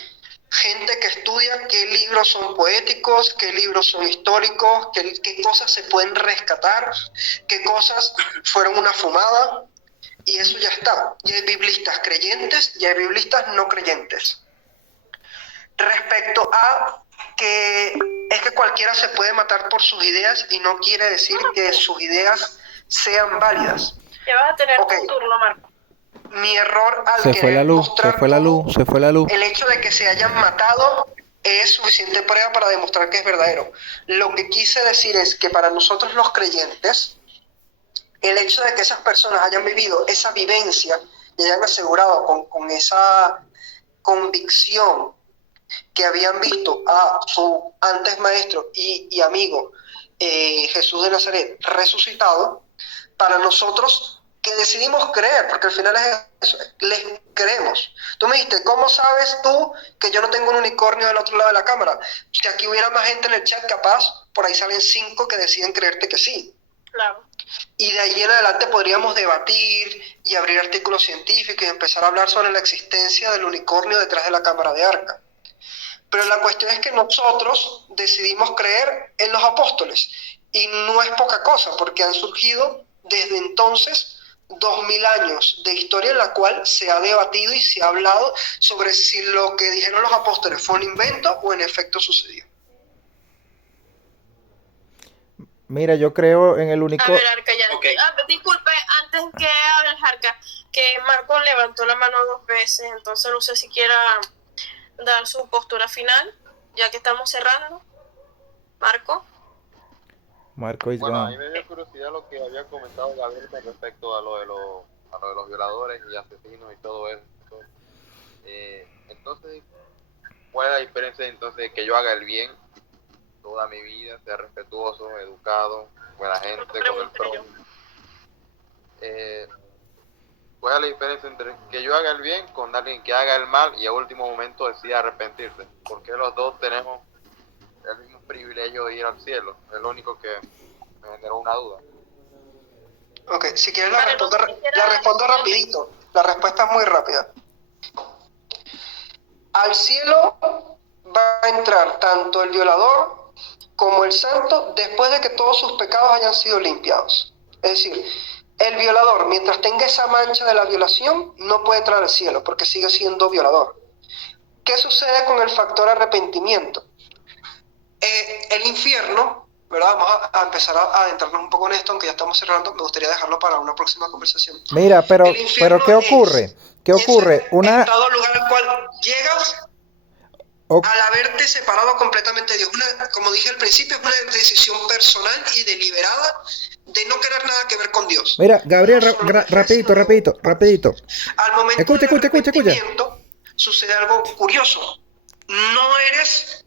gente que estudia qué libros son poéticos, qué libros son históricos, qué cosas se pueden rescatar, qué cosas fueron una fumada. Y eso ya está. Y hay biblistas creyentes y hay biblistas no creyentes. Respecto a que es que cualquiera se puede matar por sus ideas y no quiere decir que sus ideas sean válidas. Ya vas a tener Ok. tu turno, Marco. Mi error al Se fue la querer luz, mostrar se fue la luz, se fue la luz. el hecho de que se hayan matado es suficiente prueba para demostrar que es verdadero. Lo que quise decir es que para nosotros los creyentes, el hecho de que esas personas hayan vivido esa vivencia y hayan asegurado con esa convicción que habían visto a su antes maestro y amigo Jesús de Nazaret resucitado, para nosotros que decidimos creer, porque al final es eso, les creemos. Tú me dijiste, ¿cómo sabes tú que yo no tengo un unicornio del otro lado de la cámara? Si aquí hubiera más gente en el chat, capaz, por ahí salen 5 que deciden creerte que sí. Claro. Y de ahí en adelante podríamos debatir y abrir artículos científicos y empezar a hablar sobre la existencia del unicornio detrás de la cámara de Arca. Pero la cuestión es que nosotros decidimos creer en los apóstoles. Y no es poca cosa, porque han surgido desde entonces 2000 años de historia en la cual se ha debatido y se ha hablado sobre si lo que dijeron los apóstoles fue un invento o en efecto sucedió. Mira, yo creo en el A único. ver, Arca, ya. Ok. Disculpe, antes que hables, Arca, que Marco levantó la mano 2 veces, entonces no sé si quiera dar su postura final, ya que estamos cerrando. Marco. Marco is Bueno, a mí gone. me dio curiosidad lo que había comentado Gabriel con respecto a lo de los violadores y asesinos y todo eso. Entonces, ¿cuál es la diferencia entonces de que yo haga el bien toda mi vida, sea respetuoso, educado, buena gente con el Pregúntale yo. prójimo? ¿Cuál es la diferencia entre que yo haga el bien con alguien que haga el mal y a último momento decida arrepentirse? Porque los dos tenemos el mismo privilegio de ir al cielo. Es lo único que me generó una duda. Ok, si quieres Vale, no sé si la respondo rapidito. La respuesta es muy rápida. Al cielo va a entrar tanto el violador como el santo después de que todos sus pecados hayan sido limpiados. Es decir, el violador, mientras tenga esa mancha de la violación, no puede entrar al cielo porque sigue siendo violador. ¿Qué sucede con el factor arrepentimiento? El infierno, ¿verdad? Vamos a empezar a adentrarnos un poco en esto, aunque ya estamos cerrando, me gustaría dejarlo para una próxima conversación. Mira, pero El infierno ¿qué ocurre? ¿Qué ocurre? Ese estado lugar al cual llegas O- al haberte separado completamente de Dios. Como dije al principio, es una decisión personal y deliberada de no querer nada que ver con Dios. Mira, Gabriel, No solo de fe, sino rapidito. Al momento Escucha. del arrepentimiento sucede algo curioso. No eres,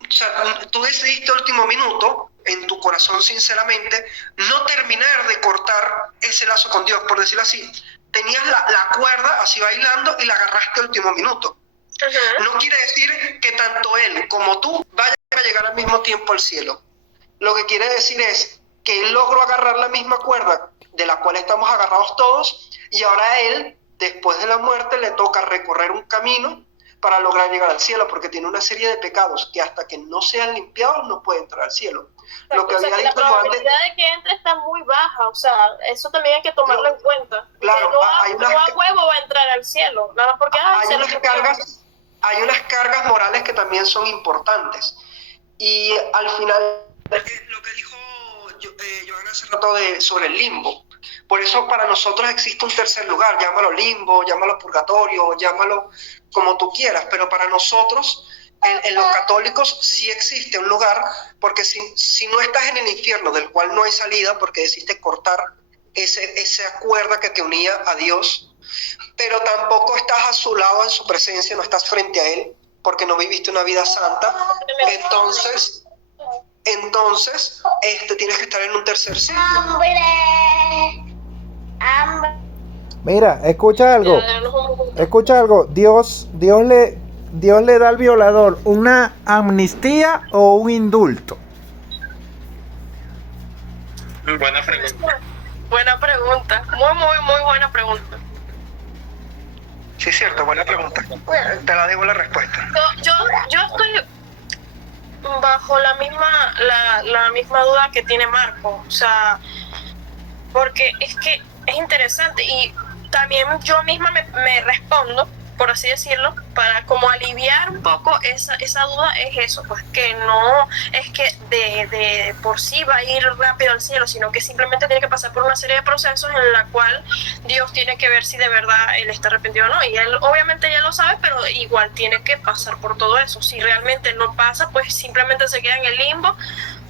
o sea, tú decidiste a último minuto, en tu corazón sinceramente, no terminar de cortar ese lazo con Dios, por decirlo así. Tenías la cuerda así bailando y la agarraste a último minuto. Ujú. No quiere decir que tanto él como tú vayan a llegar al mismo tiempo al cielo. Lo que quiere decir es que él logró agarrar la misma cuerda de la cual estamos agarrados todos, y ahora a él, después de la muerte, le toca recorrer un camino para lograr llegar al cielo, porque tiene una serie de pecados que hasta que no sean limpiados no puede entrar al cielo. Lo que O sea, había que la dicho yo antes, probabilidad de que entre está muy baja, o sea, eso también hay que tomarlo en cuenta. claro, Que hay no a huevo va a entrar al cielo, nada porque hay unas cargas morales que también son importantes. Y al final, lo que dijo Joana hace rato sobre el limbo, por eso para nosotros existe un tercer lugar, llámalo limbo, llámalo purgatorio, llámalo como tú quieras, pero para nosotros, en los católicos, sí existe un lugar, porque si no estás en el infierno, del cual no hay salida, porque decidiste cortar esa cuerda que te unía a Dios, pero tampoco estás a su lado en su presencia, no estás frente a él, porque no viviste una vida santa, entonces tienes que estar en un tercer sitio. Hambre. Mira, escucha algo. Dios le da al violador una amnistía o un indulto. Buena pregunta. Buena pregunta, muy buena pregunta. Sí, cierto, buena pregunta. Te la debo la respuesta. Yo estoy bajo la misma duda que tiene Marco, o sea, porque es que es interesante y también yo misma me respondo, por así decirlo, para como aliviar un poco esa duda, es eso, pues que no es que de por sí va a ir rápido al cielo, sino que simplemente tiene que pasar por una serie de procesos en la cual Dios tiene que ver si de verdad él está arrepentido o no, y él obviamente ya lo sabe, pero igual tiene que pasar por todo eso. Si realmente no pasa, pues simplemente se queda en el limbo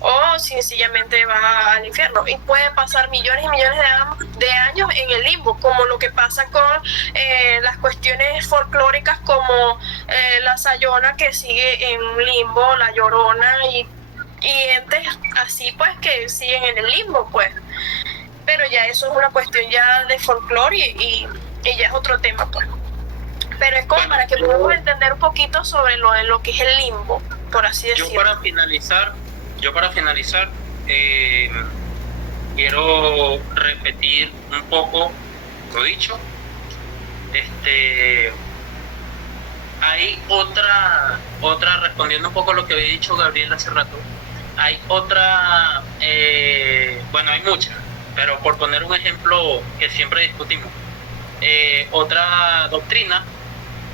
o sencillamente va al infierno, y puede pasar millones y millones de años en el limbo, como lo que pasa con las cuestiones folclóricas como la Sayona, que sigue en un limbo, la Llorona y entes así, pues, que siguen en el limbo, pues, pero ya eso es una cuestión ya de folclore y ya es otro tema, pues. Pero es como para que podamos entender un poquito sobre lo que es el limbo, por así decirlo. Yo para finalizar, quiero repetir un poco lo dicho. Hay otra, respondiendo un poco a lo que había dicho Gabriel hace rato, hay otra, bueno, hay muchas, pero por poner un ejemplo que siempre discutimos, otra doctrina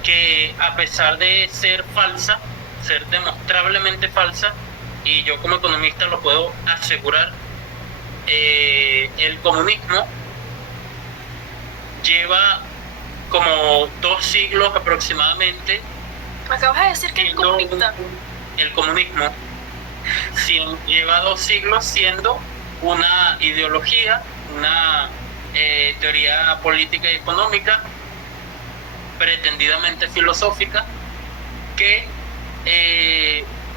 que, a pesar de ser falsa, ser demostrablemente falsa, y yo como economista lo puedo asegurar, el comunismo lleva como 2 siglos aproximadamente. Acabas de decir que es comunista. El comunismo lleva 2 siglos siendo una ideología, una teoría política y económica pretendidamente filosófica, que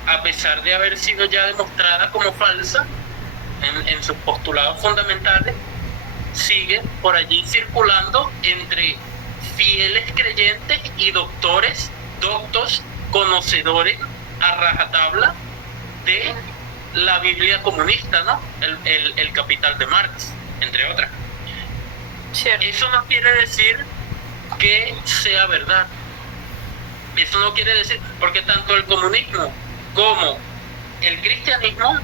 a pesar de haber sido ya demostrada como falsa en sus postulados fundamentales, sigue por allí circulando entre fieles creyentes y doctos, conocedores a rajatabla de la Biblia comunista, ¿no? El Capital de Marx, entre otras. Cierto. Eso no quiere decir que sea verdad. Eso no quiere decir, porque tanto el comunismo como el cristianismo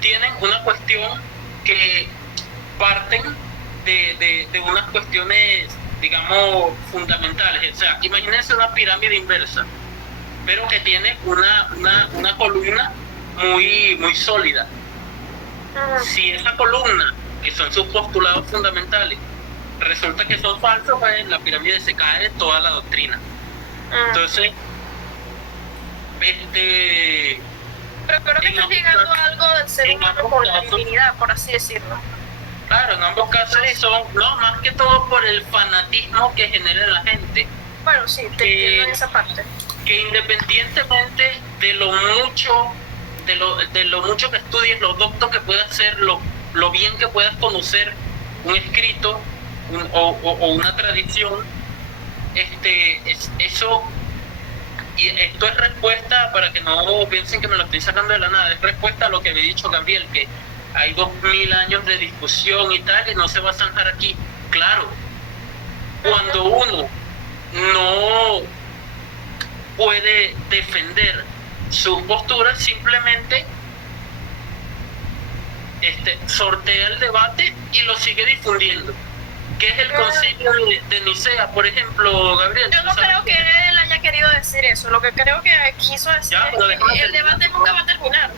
tienen una cuestión que parten de unas cuestiones, digamos, fundamentales. O sea, imagínense una pirámide inversa, pero que tiene una columna muy sólida. Si esa columna, que son sus postulados fundamentales, resulta que son falsos, pues la pirámide se cae de toda la doctrina. Entonces, pero creo que estás llegando a algo del ser humano por la divinidad, por así decirlo. Claro, en ambos casos son, no, más que todo por el fanatismo que genera la gente. Bueno, sí, te entiendo en esa parte. Que independientemente de lo mucho que estudies, lo docto que puedas ser, lo bien que puedas conocer un escrito o una tradición, eso, y esto es respuesta, para que no piensen que me lo estoy sacando de la nada, es respuesta a lo que había dicho Gabriel, que hay 2000 años de discusión y tal, y no se va a zanjar aquí. Claro, cuando uno no puede defender sus posturas, simplemente sortea el debate y lo sigue difundiendo. ¿Qué es el concilio de Nicea, por ejemplo, Gabriel? Yo no creo que él haya querido decir eso. Lo que creo que quiso decir Ya, es que el debate nunca va a terminar.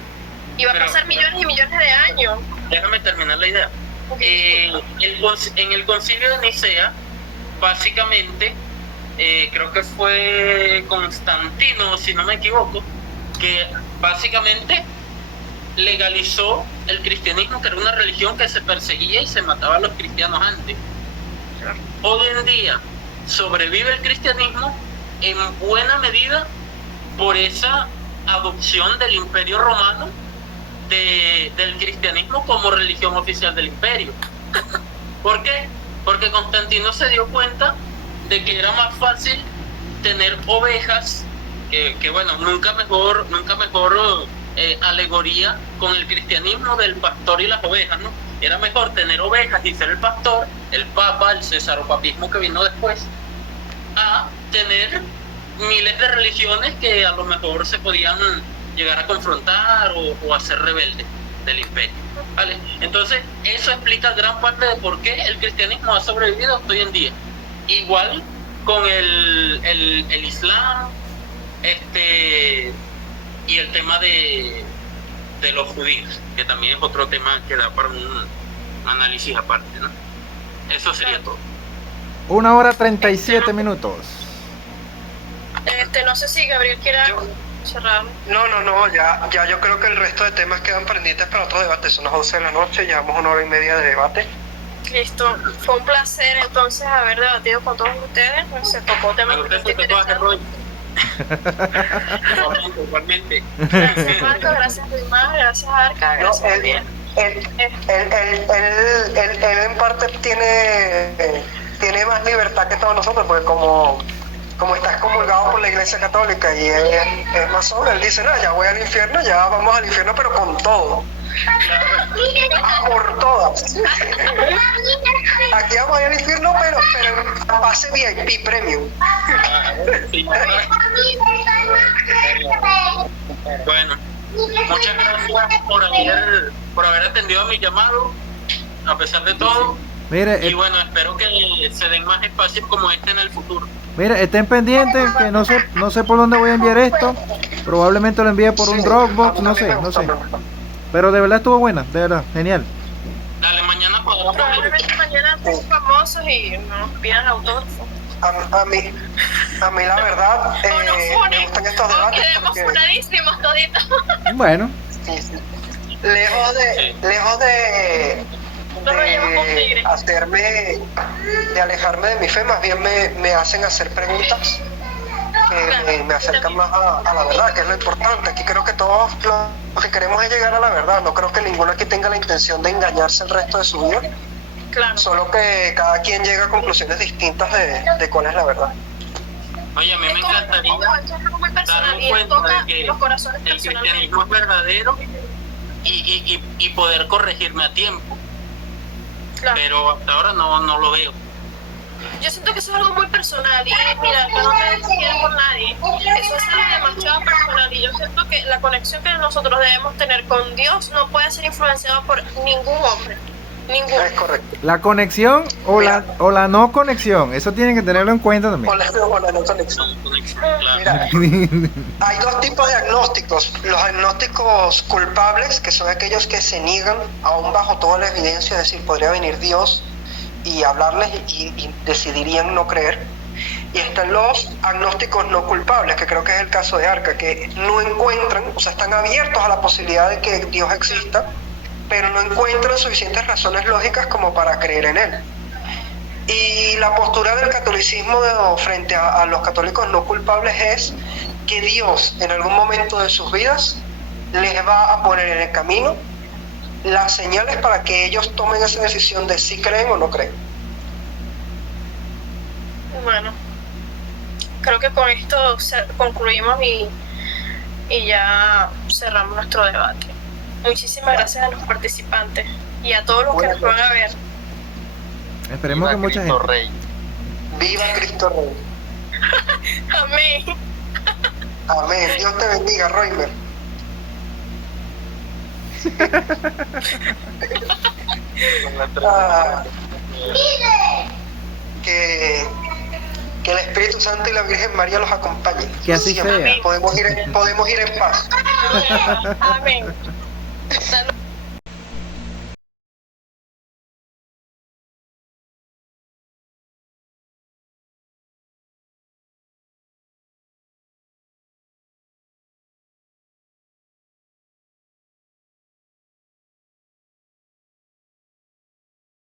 Y va a pasar millones y millones de años. Déjame terminar la idea. En el concilio de Nicea, básicamente, creo que fue Constantino, si no me equivoco, que básicamente legalizó el cristianismo, que era una religión que se perseguía y se mataba a los cristianos antes. Hoy en día sobrevive el cristianismo en buena medida por esa adopción del Imperio Romano del cristianismo como religión oficial del imperio. ¿Por qué? Porque Constantino se dio cuenta de que era más fácil tener ovejas, que bueno, nunca mejor alegoría con el cristianismo del pastor y las ovejas, ¿no? Era mejor tener ovejas y ser el pastor, el papa, el cesaropapismo que vino después, a tener miles de religiones que a lo mejor se podían llegar a confrontar o a ser rebeldes del imperio, ¿vale? Entonces, eso explica gran parte de por qué el cristianismo ha sobrevivido hasta hoy en día. Igual con el Islam, y el tema de los judíos, que también es otro tema que da para un análisis aparte, ¿no? Eso sería todo. 1 hora 37 minutos. No sé si Gabriel quiere cerrar. No, ya yo creo que el resto de temas quedan pendientes para otro debate. Son las 11 de la noche, llevamos 1 hora y media de debate. Listo, fue un placer entonces haber debatido con todos ustedes. Se tocó temas bastante interesantes. Igualmente. Gracias Marco, gracias Luis, gracias Arca, gracias Gabriel. Él en parte tiene más libertad que todos nosotros, porque como está excomulgado por la Iglesia Católica y es masón, él dice, no, ya voy al infierno, ya vamos al infierno, pero con todo. Por todas. Aquí vamos al infierno, pero pase VIP premium. Bueno, muchas gracias por haber atendido a mi llamado, a pesar de todo. Mire, y bueno, espero que se den más espacios como este en el futuro. Mire, estén pendientes, que no sé por dónde voy a enviar esto. Probablemente lo envíe por un Dropbox, no sé. Pero de verdad estuvo buena, de verdad, genial. Dale, mañana podemos. Probablemente mañana somos famosos y nos pidan autógrafo. A mí la verdad, me gustan estos debates. Quedemos funadísimos toditos. Bueno. Lejos de alejarme de mi fe, más bien me hacen hacer preguntas que me acercan más a la verdad, que es lo importante. Aquí creo que todos lo que queremos es llegar a la verdad. No creo que ninguno aquí tenga la intención de engañarse el resto de su vida. Claro. Solo que cada quien llega a conclusiones distintas de cuál es la verdad. Oye, a mí me encantaría darme cuenta de que el cristianismo es verdadero y poder corregirme a tiempo. Claro. Pero hasta ahora no lo veo. Yo siento que eso es algo muy personal y mira, que no te decidas por nadie. Eso es algo demasiado personal y yo siento que la conexión que nosotros debemos tener con Dios no puede ser influenciada por ningún hombre. Ninguno. Es correcto. La conexión o la no conexión, eso tienen que tenerlo en cuenta también. O la no conexión. No conexión, claro. Mira, hay dos tipos de agnósticos. Los agnósticos culpables, que son aquellos que se niegan aún bajo toda la evidencia, es decir, podría venir Dios y hablarles y decidirían no creer. Y están los agnósticos no culpables, que creo que es el caso de Arca, que no encuentran, o sea, están abiertos a la posibilidad de que Dios exista, pero no encuentran suficientes razones lógicas como para creer en él. Y la postura del catolicismo frente a los católicos no culpables es que Dios en algún momento de sus vidas les va a poner en el camino las señales para que ellos tomen esa decisión de si creen o no creen. Bueno, creo que con esto concluimos y ya cerramos nuestro debate. Muchísimas gracias a los participantes y a todos los que nos van a ver. Esperemos que mucha Cristo gente. Rey. ¡Viva Cristo Rey! Amén. Amén. Dios te bendiga, Roimer. Que el Espíritu Santo y la Virgen María los acompañen. Que así Siempre. sea. Podemos ir en paz. Amén. Hasta luego.